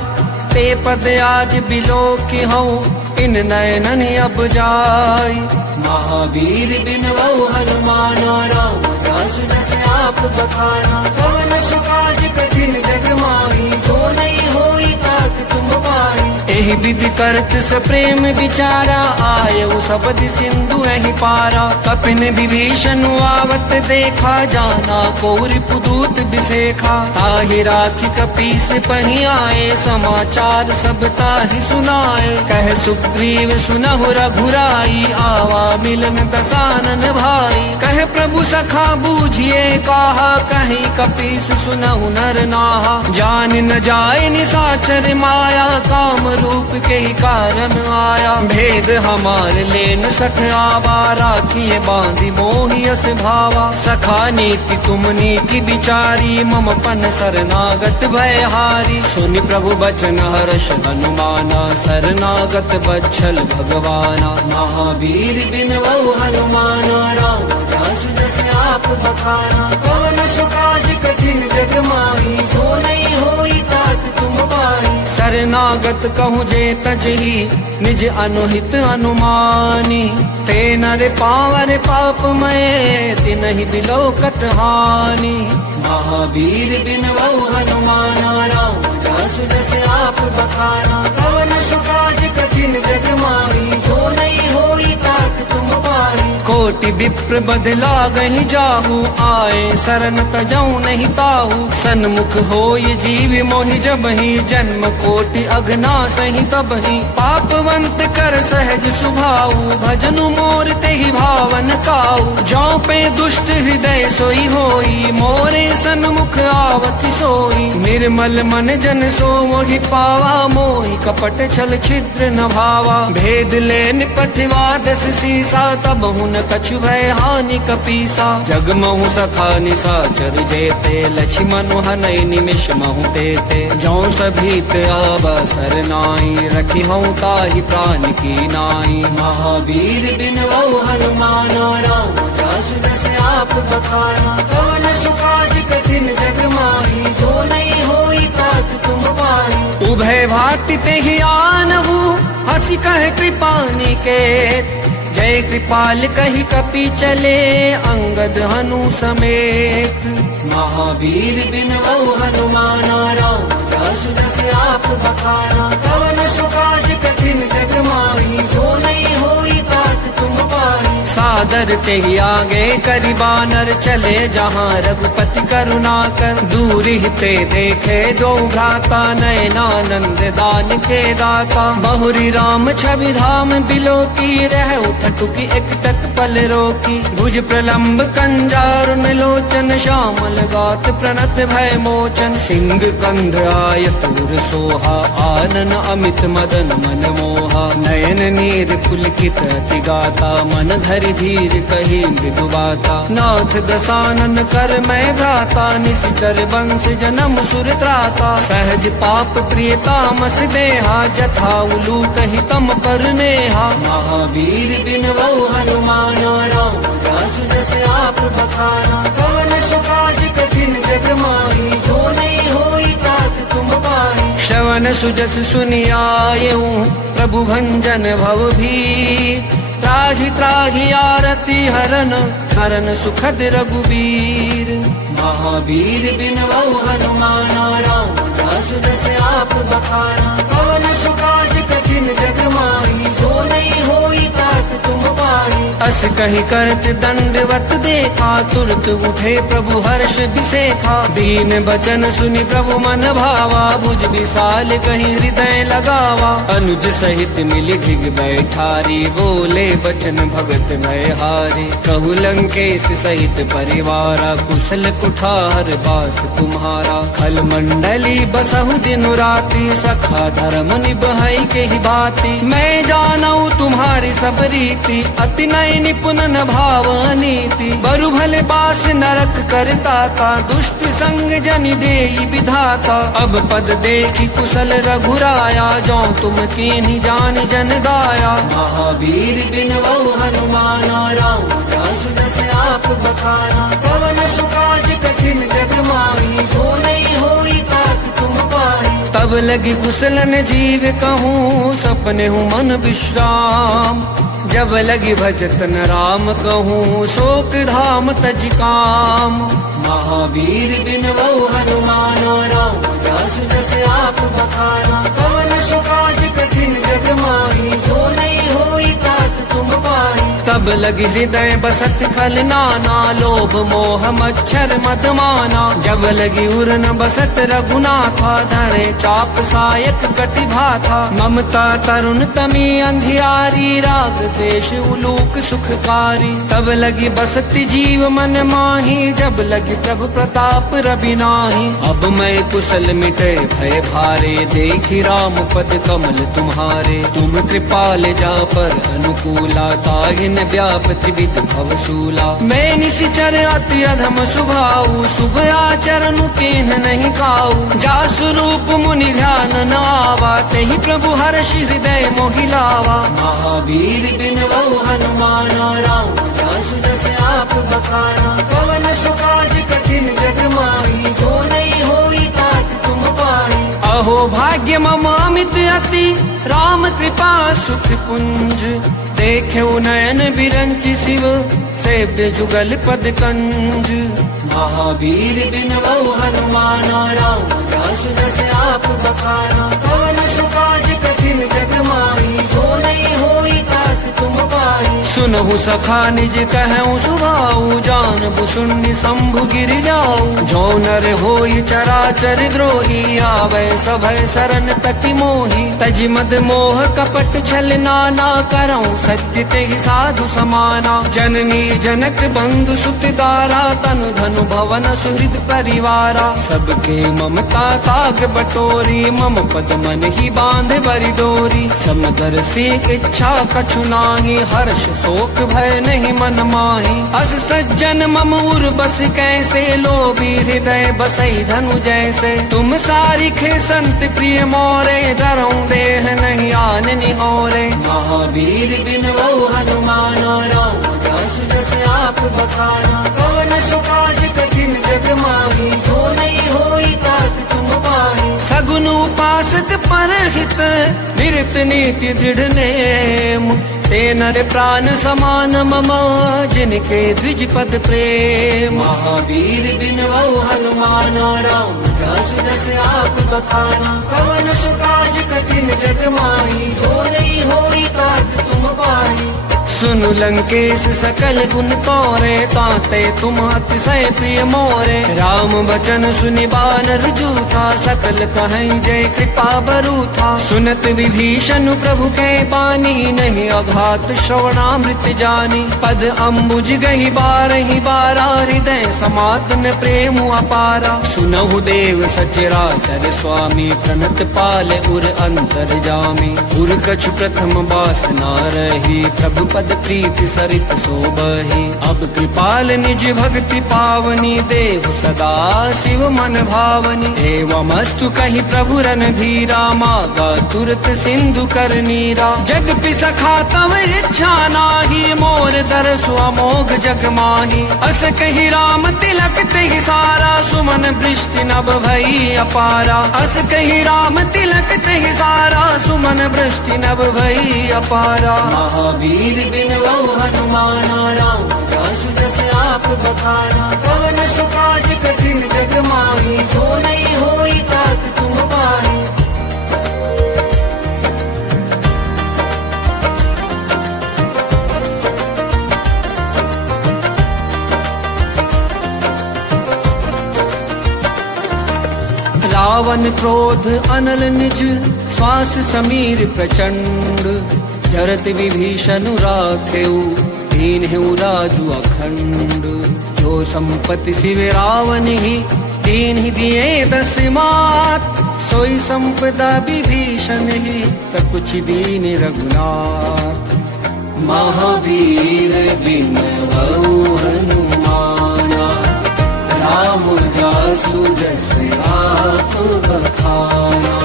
ते पद आज बिलो की हूँ इन नयनन अब जाय। महावीर बिनवऊ हनुमाना, राम जासु जस आप बखाना। कवन सुकाज कठिन जग माही, जो नहीं होई तात तुम पाही। एहि विधि करत स प्रेम विचारा, आयउ सबद सिंधु एहि पारा। कपिन विभीषण आवत देखा, जाना कौरि पुदूत बिसेखा। ताहि राखी कपीस पहि आए, समाचार सब ताहि सुनाए। कह सुग्रीव सुनहु रघुराई, आवा मिलन दसानन भाई। कह प्रभु सखा बूझिए काहा, कहीं कपीस सुनहु नर नाहा। जान न जाय निसाचर माया, काम रूप के ही कारण आया। भेद हमार लेन सठ आवा, राखिए बांधी मोहि अस भावा। सखा नीति तुम नीति विचारी, मम पन शरणागत भयहारी। सुनि प्रभु बचन हर्ष हनुमाना, शरणागत बच्छल भगवाना। महावीर बिनवऊ हनुमाना, राम जासु जस आप बखाना। कवन सुकाज कठिन जग माही, जो नहीं होई तात तुम पाही। शरणागत कहूँ जे तजही, निज अनुहित अनुमानी। ते नर पावर पापमय, तिनहि बिलोकत हानि। महावीर बिनवऊ हनुमाना, राम जासु जस आप बखाना। कवन सुकाज कठिन जग माही, जो नहीं होई तात तुम पाही। कोटि विप्र बदला गही जाहू, आए शरण तजऊ नहीं ताहू। सन्मुख होय जीव मोहि जबहि, जन्म कोटि अघना सही तबहि। पापवंत कर सहज सुभाऊ, भजनु मोर तेहि भावन काऊ। जौ पे दुष्ट हृदय सोई होई, मोरे सन्मुख आवति सोई। निर्मल मन जन सो मोहि पावा, मोहि कपट छल छिद्र न भावा। भेद ले निपटवा दस सीसा, तब हुन कछु भय हानि कपीसा। जगमहु सखा निसाचर जेते, लक्ष्मण हनय निमिष महु तेते। जौ सभीत आवा सरनाई, रखी हूँ ताहि प्राण की नाई। महावीर बिनवऊ हनुमाना, राम जासु जस आप बखाना। कवन सुकाज कठिन जग माही, जो नहीं होई तात तुम पाही। उभय भाति तेहि आनहु, हसी कह कृपानि के। जय कृपाल कही कपि चले, अंगद हनु समेत। महावीर बिनवऊ हनुमाना, राम जासु जस आप बखाना। कवन सुकाज कठिन जग माही, जो नहीं होई तात तुम पाही। सादर तेहि आगे करि बानर, चले जहाँ रघुपति करुणा कर। दूर ही ते देखे दो भ्राता, नयनानंद दान के दाता। बहुरी राम छवि धाम बिलो की, रह उठ टुकी एक टक पल रोकी। भुज प्रलम्ब कंजारुन लोचन, श्यामल गात प्रणत भय मोचन। सिंह कंध आय तूर सोहा, आनन अमित मदन मन मोहा। नयन नीर पुलकित अति गाता, मन धरि धीर कही मृदु बाता। नाथ दसानन कर मैं भ्राता, निश्चर वंश जन्म सुर त्राता। सहज पाप प्रियतामस देहा, जथा उलू कही तम पर नेहा। महावीर बिनवऊ हनुमाना, राम जासु जस आप बखाना। कवन सुकाज कठिन जग माही, जो नहीं होई तात तुम पाही। श्रवण सुजस सुनि आयऊ, प्रभु भंजन भव भी। त्राहि त्राहि आरती हरन, हरन सुखद रघुबीर। महावीर बिनवऊ हनुमाना, राम जासु जस आप बखाना। कवन सुकाज कठिन जग माही, जो नहीं होई तात तुम पाही। अस कही करत दंडवत देखा, तुरत उठे प्रभु हर्ष बिसेखा। दीन बचन सुनि प्रभु मन भावा, भुज विशाल कहीं हृदय लगावा। अनुज सहित मिली ढिग बैठारी, बोले बचन भगत भयहारी। कहु लंकेश सहित परिवारा, कुशल कुठार बास तुम्हारा। खल मंडली बसहु दिन राति, सखा धर्म निभई के ही बाती। मैं जानऊ तुम्हारी सब रीति, प्रीति अति नय निपुण न भाव नीति बरु भले बास नरक करता का दुष्ट संग जन देई विधाता अब पद देखी कुशल रघुराया जो तुम कीन्ही जान जन दाया महावीर बिनवौ हनुमाना राम जासु जस आप बखाना कवन सुकाज कठिन जग माही जो नहीं होई तात तुम पाही तब लगी कुशलन जीव कहूँ सपने हूँ मन विश्राम जब लगी भजत न राम कहूँ शोक धाम तज काम महावीर बिनवौ हनुमाना राम जासु जस आप बखाना कवन सुकाज कठिन जग माही जो नहीं होई तात तुम पाही तब लगी हृदय बसत खल नाना लोभ मोह मच्छर मदमाना जब लगी उर न बसत रघुनाथा धरे चाप सायक कटि भाथा ममता तरुण तमी अंधियारी राग देश उलूक सुखकारी तब लगी बसती जीव मन माही जब लगी प्रभु प्रताप रवि नाही अब मैं कुशल मिटे भय भारे देखी राम पद कमल तुम्हारे तुम कृपाल जा पर अनुकूला ताहि न व्याप त्रिविध भवशूला मैं निशिचर अति अधम सुभाऊ शुभ आचरण केन नहीं खाऊ जासु रूप मुनि ध्यान न आवा तेहि प्रभु हर्ष हृदय मोहिलावा महावीर बिनवौ हनुमाना राम जासु जस आप बखाना कवन सुकाज कठिन जग माही जो नहीं होई तात तुम पाही अहो भाग्य मम अमित अति राम कृपा सुख पुंज देखे नयन बिरंच शिव सेव्य जुगल पद कंज महावीर बिनवौ हनुमाना राम जासु जस आप बखाना कवन सुकाज कठिन जग माही जो नहीं होई तात तुम पाही सुनहु सखा निज कहूँ सुभाऊ जान बुसुन्नि शंभु गिर जाऊ जो नर होई चराचर द्रोही आवे सभय शरण तति मोही तज मद मोह कपट छल नाना करऊँ सत्य ते साधु समाना जननी जनक बंधु सुत दारा तनु धनु भवन सुहृद परिवारा सबके ममता ताग बटोरी मम पद मन ही बांध बरि डोरी समदर्शी इच्छा कछु नाही हर्ष शोक भय नहीं मन माही अस सज्जन मम उर बस कैसे लोभी हृदय बसई धनु जैसे तुम सारिखे संत प्रिय मोरे धरऊं देह नहीं आन निहोरे महावीर बिनवौ हनुमाना राम जासु जस आप बखाना कवन सुकाज कठिन जग माही जो नहीं होई तात तुम पाही सगुन उपासक परहित निरत नीति दृढ़ नेम ते नर प्राण समान मम जिनके द्विज पद प्रेम महावीर बिनवौ हनुमाना राम जासु जस आप बखाना कवन सुकाज कठिन जग माही जो नहीं होई तात तुम पाही सुनु लंकेश सकल गुण तोरे ताते तुम अतिशय प्रिय मोरे राम बचन सुनि बानर जूथा सकल कहीं जय कृपा बरू था सुनत विभीषण प्रभु के बानी नहीं अघात श्रवणामृत जानी पद अम्बुज गही बारहि बारा हृदय समातन प्रेम अपारा सुनहु देव सचराचर स्वामी प्रणत पाल उर अंतर जामी उर कछु प्रथम बासना रही प्रभु पद प्रीति सरित सोबही अब कृपाल निज भक्ति पावनी देव सदा शिव मन भावनी एवमस्तु कही प्रभु रन धीरा मागा तुरत सिंधु कर नीरा जग पिसखा तव इच्छा नाही मोर दरसु अमोघ जग माही अस कही राम तिलक तेहि सारा सुमन वृष्टि नभ भई अपारा अस कही राम तिलक तेहि सारा सुमन वृष्टि नभ भई अपारा महावीर बिनवौ हनुमाना राम जासु जस आप बखाना कवन सुकाज कठिन जग माही जो नहीं होई तात तुम पाही रावण क्रोध अनल निज श्वास समीर प्रचंड जरत विभीषण राखेऊ दीन्हु राजु अखंड जो संपत्ति शिव रावण ही दीन ही दिए दस मात सोई संपदा विभीषण ही तब कुछ दीन रघुनाथ महावीर बिन वऊ हनुमाना, राम जासु जस आप बखाना।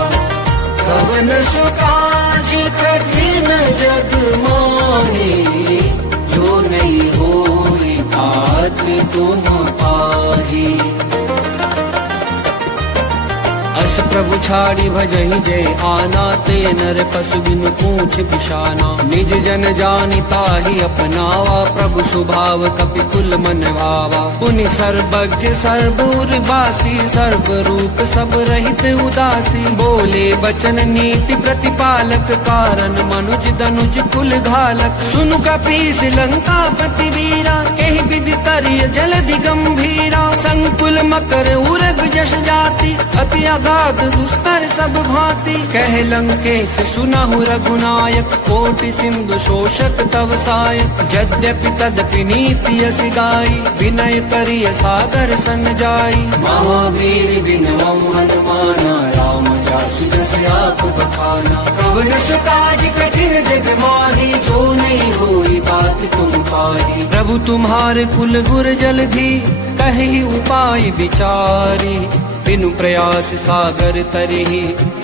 कवन सुकाज कठिन जग माही, जो नहीं होई तात तुम पाही। अस प्रभु छाड़ी भजहि जय आना, ते नर पशु बिनु पूछ बिशाना। निज जन जानि ताहि अपनावा, प्रभु स्वभाव कपि कुल मन भावा। पुनि सर्वज्ञ सर्व उर्वासी, सर्व रूप सब रहित उदासी। बोले बचन नीति प्रतिपालक, कारण मनुज दनुज कुल घालक। सुनु कपीस लंका पति वीरा, केहि विधि तरिय जलधि गंभीरा। संकुल मकर उरग जश जाति, अति अगाध दुस्तर सब भांति। कह लंकेश सुनहु रघुनायक, कोटि सिंधु शोषक तव सायक। यद्यपि तदपि नीति यस गाई, विनय करिय सागर सन जाई। महावीर बिन वऊ हनुमाना, राम जासु जस आप बखाना। कवन सुकाज कठिन जग माही, जो नहीं होई बात तुम पाही। प्रभु तुम्हारे कुल गुर जलधि, कहि उपाय विचारी। बिनु प्रयास सागर तरहि,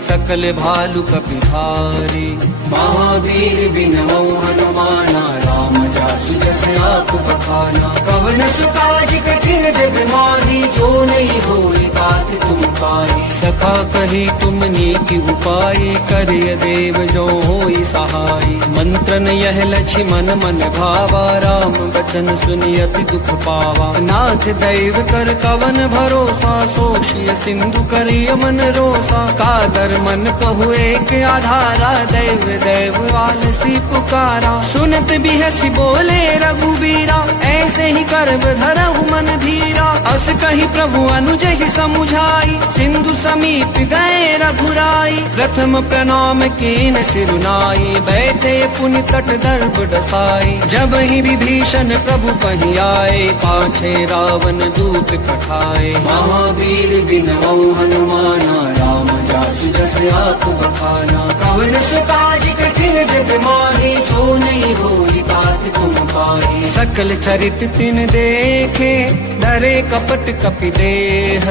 सकल भालु कपि भारी। महावीर बिन वऊ हनुमाना, राम जासु जस आप बखाना। कवन सुकाज कठिन जग माही, जो नहीं होई बात तुम पाही। सखा कही तुम नीति उपाय, करिय देव जो होई सहाय। मंत्रन यह लक्ष्मण मन भावा, राम बचन सुनि अति दुख पावा। नाथ दैव कर कवन भरोसा, सोषिय सिंधु करिय मन रोसा। कादर मन कहु एक आधारा, दैव दैव आलसी पुकारा। सुनत बिहसी बोले रघुबीरा, ऐसे ही करब धरहु मन धीरा। अस कही प्रभु अनुजहि समुझाई, सिंधु समीप गए रघुराई। प्रथम प्रणाम कीन सिरुनाई, बैठे पुनि तट दर्भ डसाई। जब ही विभीषण प्रभु पहि आए, पाछे रावण दूत पठाए। महावीर बिन वऊ हनुमाना, राम जासु जस आप बखाना। कवन सुकाज कठिन जग माही, जो नहीं होई बात तुम पाही। सकल चरित तिन देखे, डरे कपट कपि देह।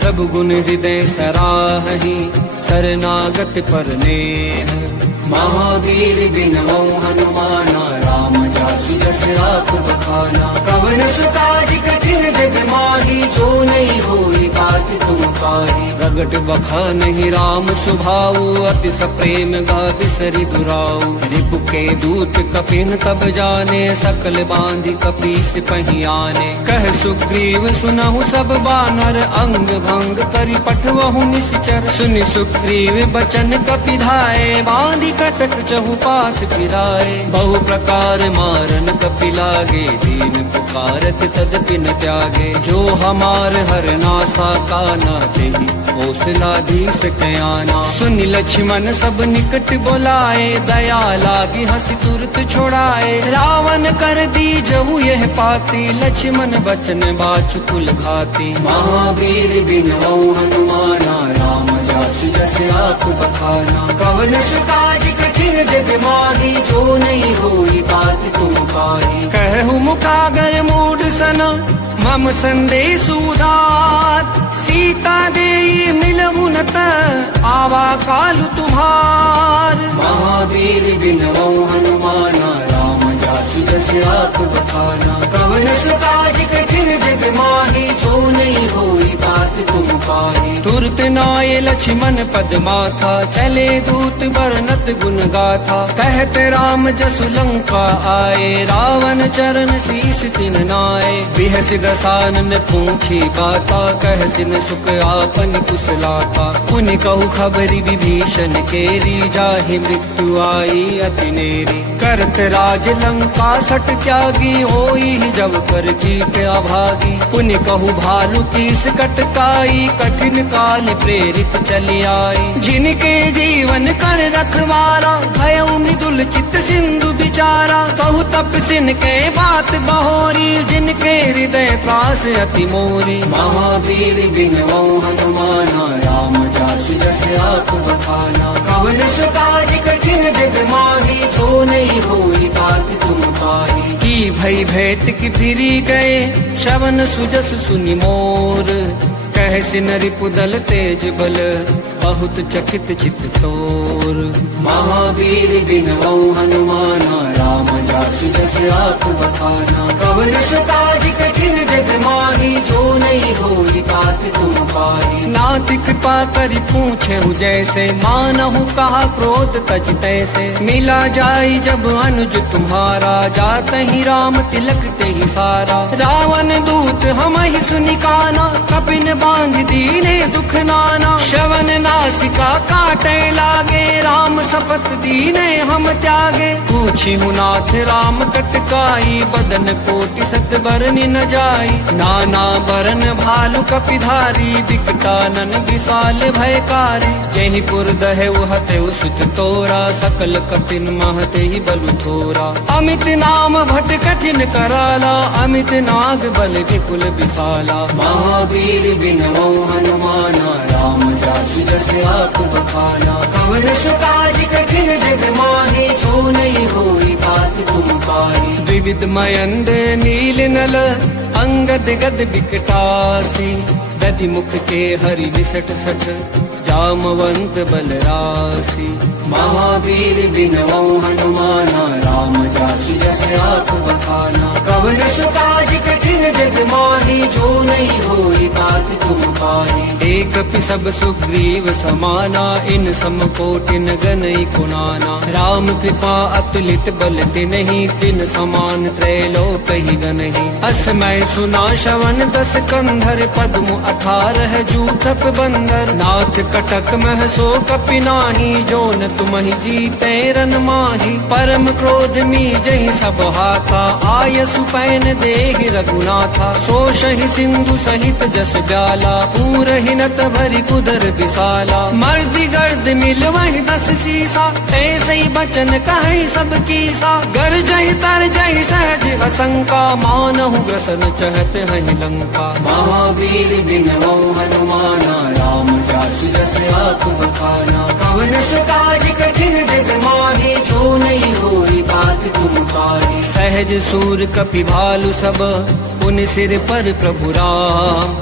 प्रभु गुण हृदय सराहि, शरणागत पर नेह। महावीर बिन वऊ हनुमाना, राम जासु जस आप बखाना। कवन सुकाज कठिन जग माही, जो नहीं होई बात तुम पाही। प्रगट बखानहि राम सुभाऊ, अति सप्रेम गा बिसरि दुराऊ। रिपु के दूत कपिन तब जाने, सकल बांधि कपीस पहि आने। कह सुग्रीव सुनहु सब बानर, अंग भंग करि पठवहु निश्चर। सुनि सुग्रीव बचन कपि धाये, बांधि कटक चहुपास फिराए। बहु प्रकार मारन कपि लागे, दीन पुकारत तदपि न त्यागे। जो हमार हरनासा काना, तेहि कौशलाधीश कयाना। सुनि लक्ष्मण सब निकट बोलाए, दया लागी हंसी तुरत छोड़ाए। रावण कर दीजहु यह पाती, लक्ष्मण बचन बाछु कुल घाती। महावीर बिन वऊ हनुमाना, राम जासु जस आप बखाना। कवन सुकाज कठिन जग माही, जो नहीं होई बात तुम पाही। कहु मुखागर मूढ़ सना, मम संदेश उदार। सीता देई मिलहु न त, आवा काल तुम्हार। महावीर बिन वऊ हनुमाना, राम जासु जस आप बखाना। कवन सुकाज कठिन जग माही, जो नहीं होई बात तुम पाही। तुरत नाये लक्ष्मण पद माथा, चले दूत बरनत गुण गाथा। कहते राम जसु लंका आए, रावण चरण शीस तिन नाए। बिहस दसानन पूछी बाता, कहसिन सुख आपन कुशलाता। पुनि कहु खबरि विभीषण केरी, जाहि मृत्यु आई अति नेरी। करत राज लंका सट त्यागी, होई जब कर जीत अभागी। पुनि कहु भालु कीस कटकाई, कठिन काल प्रेरित चली आई। जिनके जीवन कर रखवारा भयउ मृदुल चित्त सिंधु बिचारा, कहु तपसिन के बात बहोरी जिनके हृदय त्रास अति मोरी। महावीर बिनवौ हनुमाना राम जासु जस आप बखाना, कवन सुकाज कठिन जग माही जो नहीं होई बात तुम पाही। की भई भेंट की फिरी गए श्रवण सुजस सुनि मोर, कह सिन रिपुदल तेज बल बहुत चकित चित तोर। महावीर बिनवौ हनुमाना राम जासु जस आप बखाना, कवन सुकाज कठिन जग माही जो नहीं होई बात तुम पाही। नाथ कृपा करि पूछे जैसे मानहु कहा क्रोध तज तैसे। मिला जाई जब अनुज तुम्हारा जात ही राम तिलक ते ही सारा। रावण दूत हम ही सुनि काना कपिन बांध दीने दुख नाना। श्रवण नासिका काटे लागे राम शपथ दीने हम त्यागे। पूछी हूँ नाथ राम कटकाई बदन कोटि सत बरनि न जाई। नाना बरन भालु कपिधारी बिकटानन विशाल भयकारी। जहि पुर दहे हते सुत तोरा सकल कपिन महते ही बलु थोरा। अमित नाम भट कठिन कराला अमित नाग बल विपुल विशाला। महावीर बिनवौ हनुमाना राम जासु जस आप बखाना, कवन सुकाज कठिन जग माही जो नहीं होई बात तुम पाही। द्विविध मयंद नील नल अंगद गद बिकटासी। दधि मुख के हरि विसट सठ जामवंत बलरासी। महावीर बिनवौ हनुमाना राम जासु जस आप बखाना, कवन सुकाज कठिन जग माही जो नहीं होई बात तुम पाही। एक सब सुग्रीव समाना इन सम कोटिन गनई कुनाना। राम कृपा अतुलित बल तिन्हि तिन समान त्रैलोक ही गनहि। असमय सुना श्रवण दस कंधर पद्म 18 जूथप बंदर। नाथ कटक मह सो कपि नाही जोन तुमहि जीते रन माही। परम क्रोध मी जहि सब हाथा आय सुपैन देहि रघुनाथा। सो सहि सिंधु सहित जस ब्याला पूरहि नत भरि कुदर विशाला। मर्दि गर्द मिल वही 10 सीसा ऐसे ही बचन कहे सब कीसा। गर जहि तर जहि सहज असंका मानहु ग्रसन चहत हहि लंका। महावीर बिनवौ हनुमाना राम जासु जस आप बखाना, कवन सुकाज कठिन जग माही जो नहीं होई बात तुम पाही। सहज सूर कपि भालु सब पुन सिर पर प्रभु राम।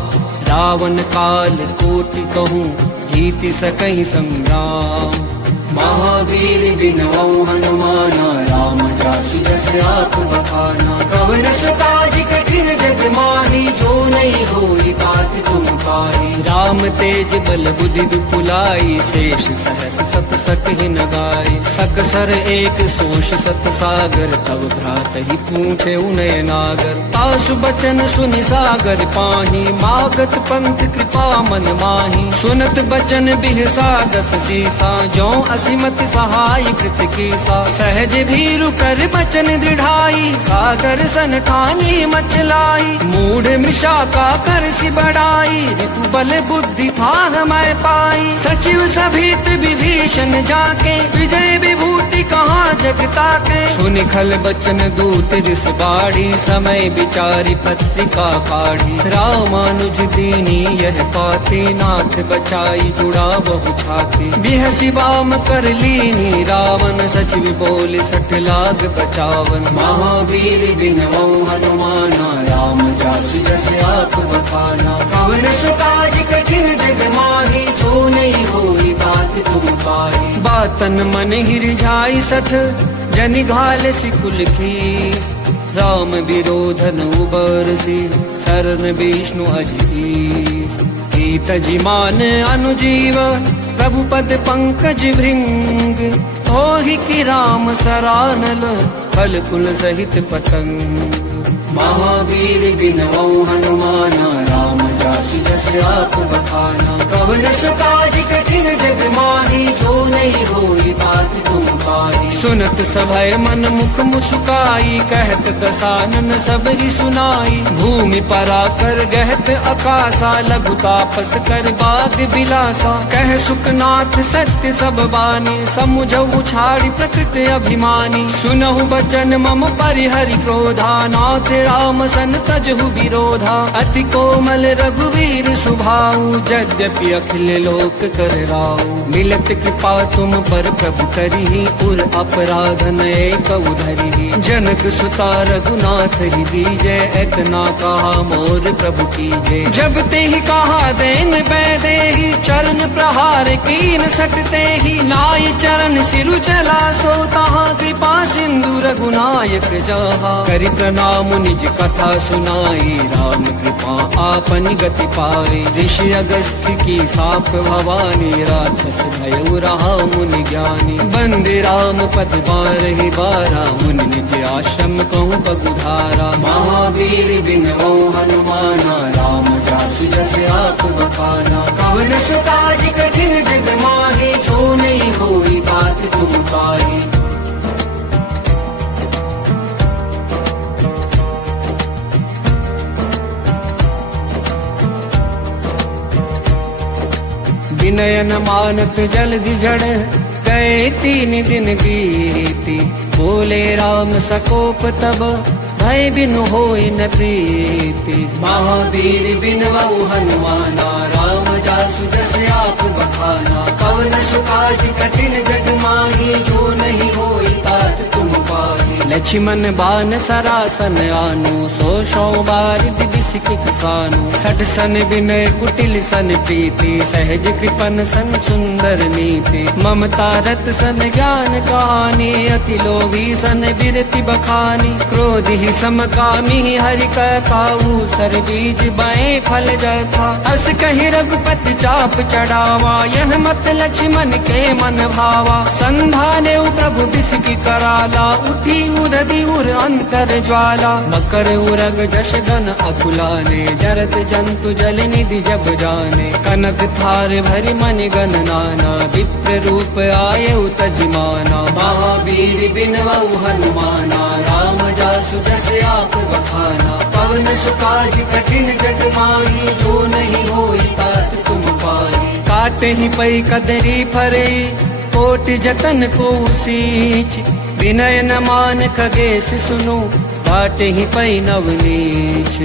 रावण काल कोटि कहूँ जीति सकहि संग्राम। महावीर बिनवौ हनुमाना राम जासु जस आप बखाना, कवन सुकाज कठिन जग माही जो नहीं होई बात तुम पाही। राम तेज बल बुद्धि विपुलाई शेष सहस सत सकहि न गाय। सकसर एक सोष सत सागर तब भ्रात ही पूछे उनय नागर। आसु बचन सुनि सागर पाही मागत पंथ कृपा मन माही। सुनत बचन बिहसा 10 सीसा जो असीमत सहाय कृत कीसा। सहज भीरु कर बचन दृढ़ाई सागर सन ठानी मचलाई। मूढ़ मृषा का कर सि बढ़ाई रिपु बल बुद्धि था मैं पाई। सचिव सभित विभीषण जाके विजय विभूति कहाँ जगता के। सुनि खल बचन दूत रिस बाड़ी समय विचारी पत्रिका काढ़ी। रामानुज दीनी यह पाती नाथ बचाई जुड़ा बहु छाती। बिहसी बाम कर लीनी रावण सचिव बोले 60 लाख बचावन। महावीर बिनवौ हनुमाना राम जासु जस आप बखाना, कवन सुकाज कठिन जग माही जो नहीं होई बात तुम पाही। बातन मन हिरझाई 60 जनि घाल सिकुल कीस। राम विरोधन उबरसी शरण विष्णु अजीस। कीत जिमान अनुजीव प्रभु पद पंकज भृंग। होहि कि राम सरानल फल कुल सहित पतंग। महावीर बिनवौ हनुमाना राम जासु जस आप बखाना, कवन सुकाज कठिन जग माही जो नहीं होई बात तुम पाही। सुनत सभय मन मुख मुस्काई, कहत दसानन सब ही सुनाई। भूमि पराकर गहत आकाशा, लघु तापस कर बाग बिलासा। कह सुखनाथ सत्य सब बानी, समुझ उछाड़ी प्रकृति अभिमानी। सुनहु बचन मम परिहरि क्रोधा, नाथ राम सन तजहु विरोधा। अति कोमल रघुवीर सुभाऊ, यद्यपि अखिल लोक कर राऊ। मिलत कृपा तुम पर प्रभु करिहि, उर अपराध नये कउ धरिहि। जनक सुता रघुनाथ ही दीजय, इतना कहा मोर प्रभु कीजे। जब ते ही कहा देन बैदेहि, चरण प्रहार कीन सटते ही। नाई चरण सिरु चला सो तहाँ, कृपा सिंधु रघुनायक जहाँ। करि प्रणाम निज कथा सुनाई, राम कृपा आपन गति पाई। ऋषि अगस्त्य की साप भवानी, राक्षस भयउ रहा मुनि ज्ञानी। बंदे राम पद बारहि बारा, मुनि निज आश्रम कहूँ पगुधारा। महावीर बिनवो हनुमाना, राम जासु जस आप बखाना। कवन सु काज कठिन जग माहि, जो नहीं होई बात तुम पाहि। विनयन मानत जल्दि जड़, गए 3 दिन बीती। बोले राम सकोप तब, भय बिनु होई न प्रीति। महावीर बिनवो हनुमाना, राम जासु जस आप बखाना। कवन सु काज कठिन जग माहि, जो नहीं होई तात तुम पाहि। लक्ष्मण बान सरासन आनु, सो बारिद बिसिक खसानु। सठ सन विनय कुटिल सन प्रीति, सहज कृपन सन सुंदर नीति। ममता रत सन ज्ञान कहानी, अति लोभी सन बिरति बखानी। क्रोध ही समकामी हरि कहु, सर बीज बए फल जथा। अस कहि रघुपति चाप चढ़ावा, यह मत लक्ष्मण के मन भावा। संधाने प्रभु बिसिक कराला, उठी उदधि उर अंतर ज्वाला। मकर उरग जश गन अकुलाने, जरत जंतु जल निधि जब जाने। कनक थार भरि मन गन नाना, विप्र रूप आये तजमाना। महावीर बिनवो हनुमाना, राम जासु जस आप बखाना। पवन सु काज कठिन जग माहि, जो नहीं होई तात तुम पाहि। काटे ही पई कदरी फरे, कोटि जतन को सींच। विनय न मान खगेश सुनो, काटे ही पई नवनीच।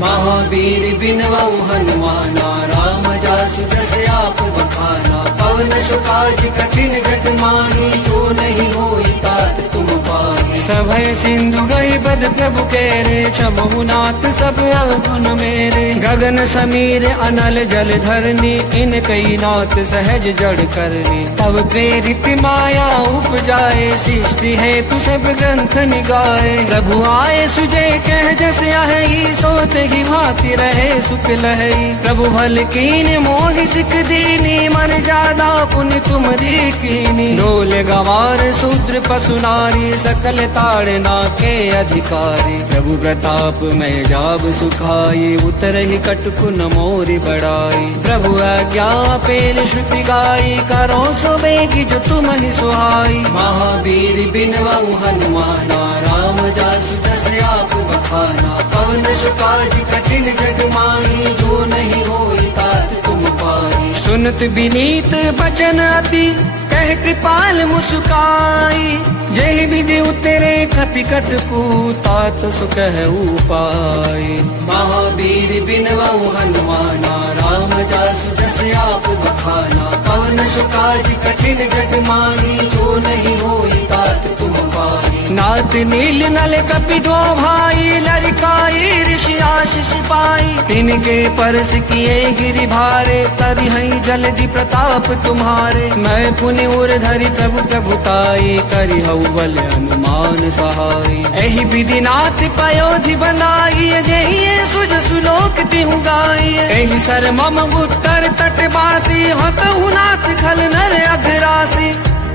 महावीर बिनवो हनुमाना, राम जासु जस आप बखाना। पवन सु काज कठिन जग माहि, जो नहीं होई तात तुम पाहि। सभय सिंधु गई बद प्रभु केरे, क्षमहु नाथ सब अवगुण मेरे। गगन समीर अनल जल धरनी, इन कई नाथ सहज जड़ करनी। तब प्रेरित माया उपजाए, सृष्टि हेतु सब ग्रंथ निगाए। प्रभु आए सुजय कह जस आहि, सोते ही भांति रहे सुख लहई। प्रभु भल कीन मोहि सिख दीनी, मन जादा पुण्य तुमरी कीनी। डोल गवार शूद्र पशु नारी, सकल ताड़ना के अधिकारी। प्रभु प्रताप में जाब सुखाई, उतर ही कटकुन मोरी बढ़ाई। प्रभु आज्ञा पेल श्रुति गाई, करो सो बेगी जो तुम ही सुहाई। महावीर बिनवो हनुमाना, राम जासु जस आप बखाना। पवन सु काज कठिन जग माहि, जो नहीं होई तात तुम पाहि। सुनत विनीत बचन अति, कह कृपाल मुस्काई। जय विधि उतरे कपि कटकू, तात सुकह उपाय। महावीर बिनवो हनुमाना, राम जासु जस आप बखाना। पवन सु काज कठिन जग माहि, जो नहीं होई तात तुम पाहि। नाथ नील नल कपि दो भाई, लरिकाई ऋषि आशीष पाई। तिनके परस किए गिरि भारे, तरिहै जलधि प्रताप तुम्हारे। मैं पुनि उर धरि प्रभु प्रभुताई, करिहउ बल हनुमान सहाय। एहि विधि नाथ पयोधि बनाई, जेहि सुज सुलोक तिहु गाई। एहि सर मम उत्तर तट बासी, हतहु नाथ खल नर अघरासी।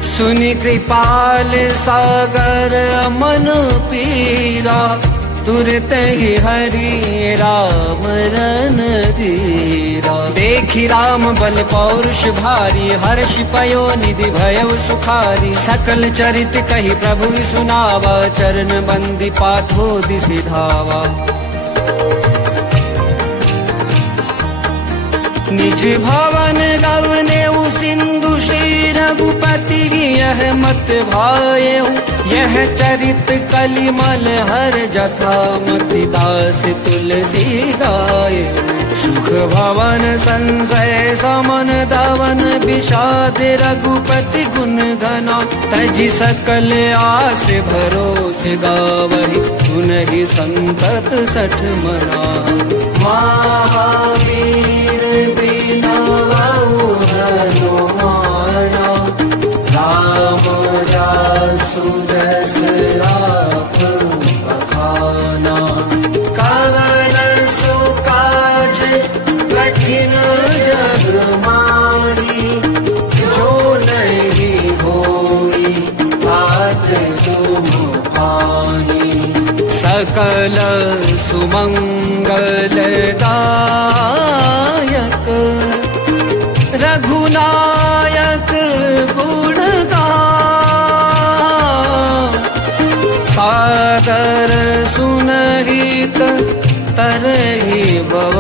सुनि कृपाल सागर मन पीरा, तुरत ही हरि राम रन धीरा। देखी राम बल पौरुष भारी, हर्ष पयो निधि भयउ सुखारी। सकल चरित कही प्रभु सुनावा, चरण बंदी पाथो दिसि धावा। निज भवन गवने सिंधु श्री रघुपति, यह मत भायउ यह चरित कलिमल हर जथा। मति दास तुलसी गाय, सुख भवन संशय समन धवन। विषाद रघुपति गुण गना, तजि सकल आस भरोसे गावहि। सुनहि संतत सठ मना, महावीर बिनवउ हनुमाना। राम जासु जस आप बखाना, कवन सो काज कठिन जग माही। जो नहीं होई तात तुम पाही। सकल सुमंगल दायक, रघुनायक गुणगान। सादर सुनहित तरहि भव,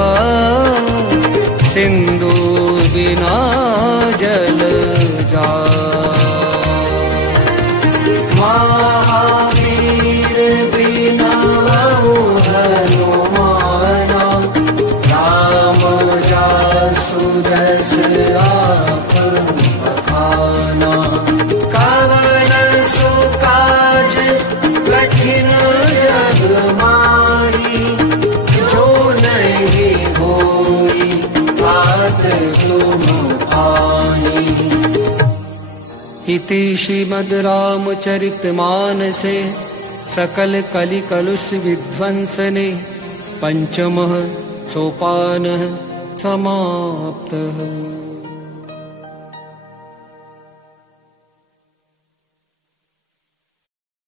सिंधु बिना जल जाय। महावीर बिनवउ हनुमाना। राम जासु जस आप बखाना। कवन सो काज कठिन जग माही। जो नहीं होई तात तुम पाही। इति श्रीमद् रामचरित मानसे, सकल कलि कलुष विध्वंसने। पंचमः सोपानः समाप्तः।